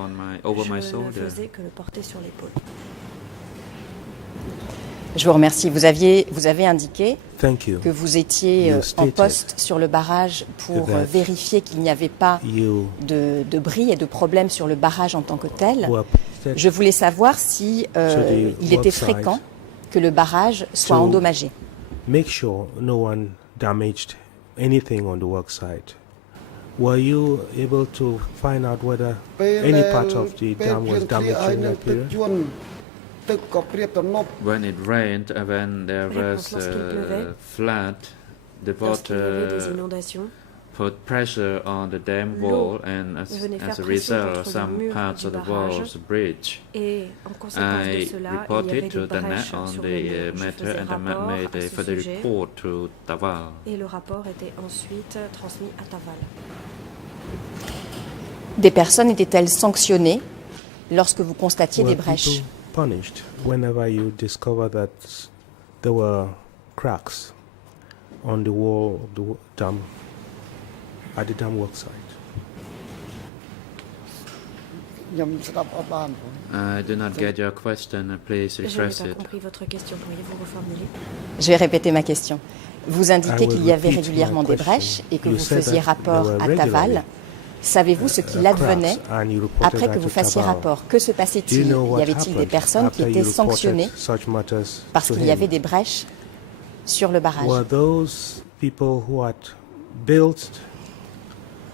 over my shoulder. Je vous remercie. Vous avez indiqué que vous étiez en poste sur le barrage pour vérifier qu'il n'y avait pas de bris et de problèmes sur le barrage en tant que tel. Je voulais savoir si il était fréquent que le barrage soit endommagé. Make sure no one damaged anything on the work site. Were you able to find out whether any part of the dam was damaged during that period? When it rained, when there was a flood, the water put pressure on the dam wall, and as a result, some parts of the walls breached. I reported to the NET on the matter, and the NET made a further report to Taval. Et le rapport était ensuite transmis à Taval. Des personnes étaient-elles sanctionnées lorsque vous constatiez des brèches? Punished whenever you discover that there were cracks on the wall of the dam at the dam work site. I do not get your question. Please rephrase Je n'ai it. pas compris votre question. Pourriez-vous reformuler? Je vais répéter ma question. Vous indiquez qu'il y avait régulièrement des brèches et que vous faisiez rapport à Taval. Savez-vous ce qu'il advenait après que vous fassiez rapport? Que se passait-il? Y avait-il des personnes qui étaient sanctionnées parce qu'il y avait des brèches sur le barrage? Were those people who had built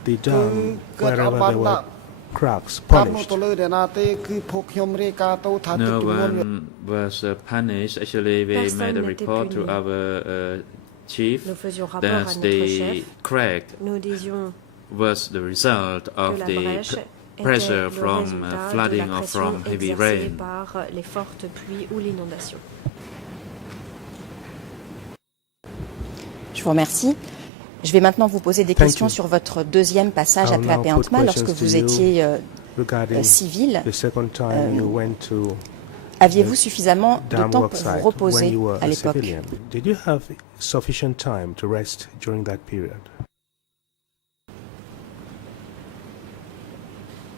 the dam wherever there were cracks punished? No one was punished. Actually, we made a report to our chief that the crack was the result of the pressure from flooding or from heavy rain. Par les fortes pluies ou l'inondation. Je vous remercie. Je vais maintenant vous poser des questions sur votre deuxième passage à Tlapé-Antma lorsque vous étiez civil. Aviez-vous suffisamment de temps pour vous reposer à l'époque? Did you have sufficient time to rest during that period?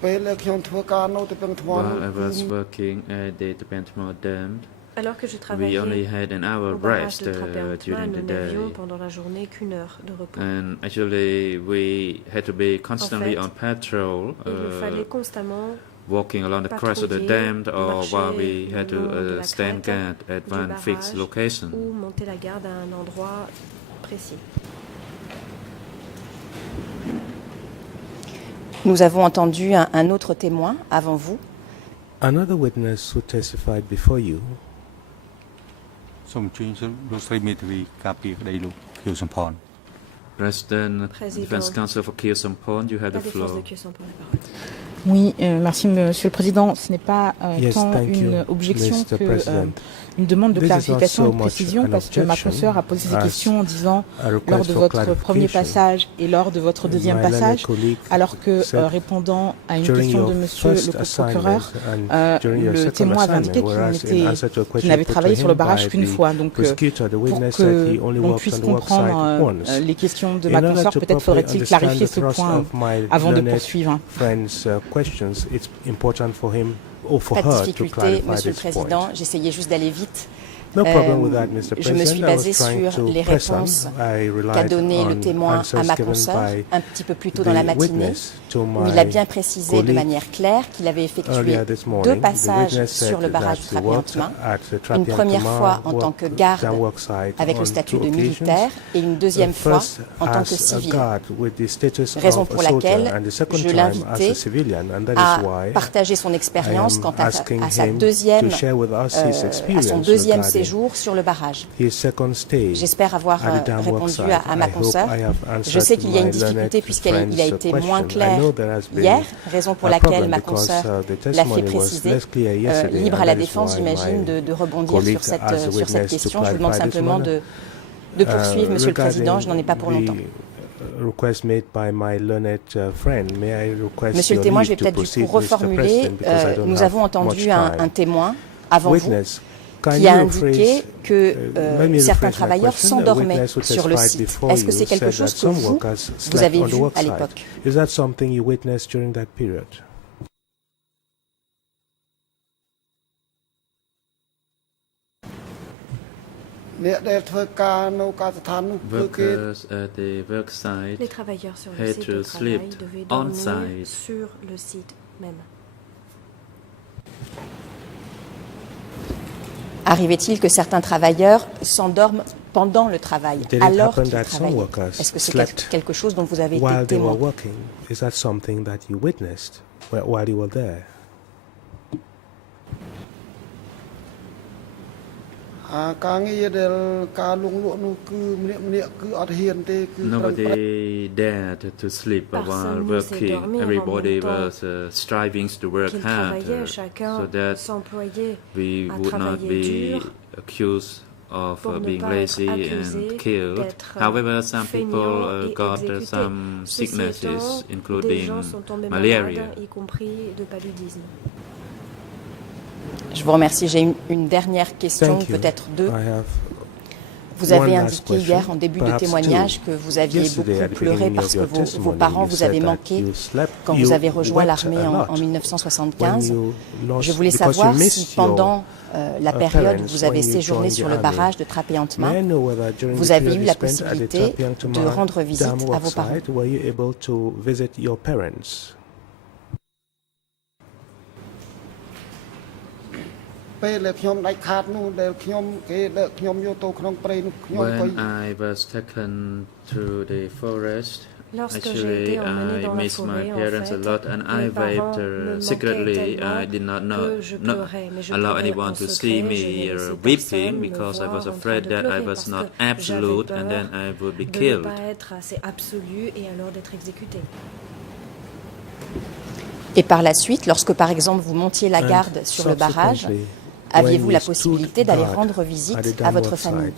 While I was working at the Tribunal dam, Alors que je we travaillais only had an hour au barrage rest de Tribunal, during the nous day. n'avions pendant la journée qu'une heure de repos. And actually, we had to be constantly on patrol, Il fallait constamment walking along the crest of the dam, or while we had le long de to la stand crête guard at du one fixed barrage location. ou monter la garde à un endroit précis. Nous avons entendu un autre témoin avant vous. Another witness who testified before you. President, Defense Counsel for Khieu Samphan, you have the floor. Oui, merci Monsieur le Président. Ce n'est pas tant une objection que une demande de clarification et de précision parce que ma consoeur a posé ces questions en disant lors de votre premier passage et lors de votre deuxième passage, alors que répondant à une question de monsieur le procureur, le témoin avait indiqué qu'il n'avait travaillé sur le barrage qu'une fois. Donc pour que l'on puisse comprendre les questions de ma consoeur, peut-être faudrait-il clarifier ce point avant de poursuivre. Pas de difficulté, Monsieur le Président. J'essayais juste d'aller vite. Je me suis basée sur les réponses qu'a donné le témoin à ma consoeur un petit peu plus tôt dans la matinée, où il a bien précisé de manière claire qu'il avait effectué 2 passages sur le barrage du Trapiantma, une première fois en tant que garde avec le statut de militaire et une deuxième fois en tant que civil. Raison pour laquelle je l'invitais à partager son expérience quant à son deuxième séjour sur le barrage. J'espère avoir répondu à ma consoeur. Je sais qu'il y a une difficulté puisqu'il a été moins clair hier, raison pour laquelle ma consoeur l'a fait préciser. Libre à la défense, j'imagine, de rebondir sur cette question. Je vous demande simplement de poursuivre, Monsieur le Président, je n'en ai pas pour longtemps. Monsieur le témoin, je vais peut-être du coup reformuler. Nous avons entendu un témoin avant vous qui a indiqué que certains travailleurs s'endormaient sur le site. Est-ce que c'est quelque chose que vous avez vu à l'époque? Les travailleurs sur le site de travail devaient dormir sur le site même. Arrivait-il que certains travailleurs s'endorment pendant le travail, alors qu'ils travaillaient? Est-ce que c'est quelque chose dont vous avez été témoin? Nobody dared to sleep while working. Everybody was striving to work hard so that we would not be accused of being lazy and killed. However, some people got some sicknesses, including malaria. Je vous remercie. J'ai une dernière question, peut-être 2. Vous avez indiqué hier en début de témoignage que vous aviez beaucoup pleuré parce que vos parents vous avaient manqué quand vous avez rejoint l'armée en 1975. Je voulais savoir si pendant la période où vous avez séjourné sur le barrage de Trapiantma, vous avez eu la possibilité de rendre visite à vos parents. When I was taken to the forest, actually I missed my parents a lot and I wept secretly. I did not allow anyone to see me weeping because I was afraid that I was not absolute and then I would be killed. Et par la suite, lorsque par exemple vous montiez la garde sur le barrage, aviez-vous la possibilité d'aller rendre visite à votre famille?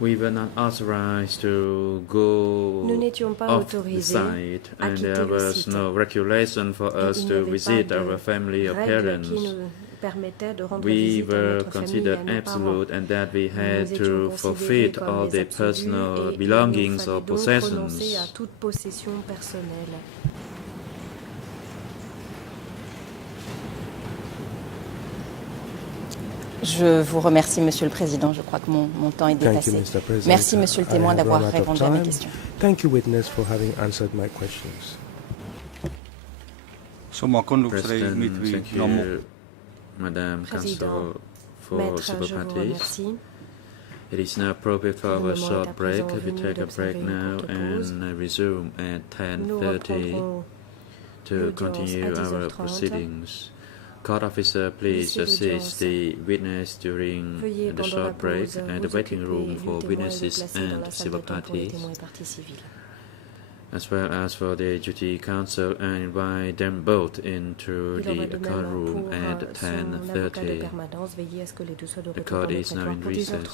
We were not authorized to go off the site, and there was no regulation for us to visit our family or parents. We were considered absolute and that we had to forfeit all the personal belongings or possessions. Je vous remercie, Monsieur le Président. Je crois que mon temps est dépassé. Merci, Monsieur le témoin, d'avoir répondu à mes questions. Thank you, witness, for having answered my questions. Madame Counsel for Civil Parties. It is now appropriate for a short break. We take a break now and resume at 10:30 to continue our proceedings. Court officer, please assist the witness during the short break and the waiting room for witnesses and civil parties, as well as for the duty counsel, and invite them both into the courtroom at 10:30. The court is now in recess.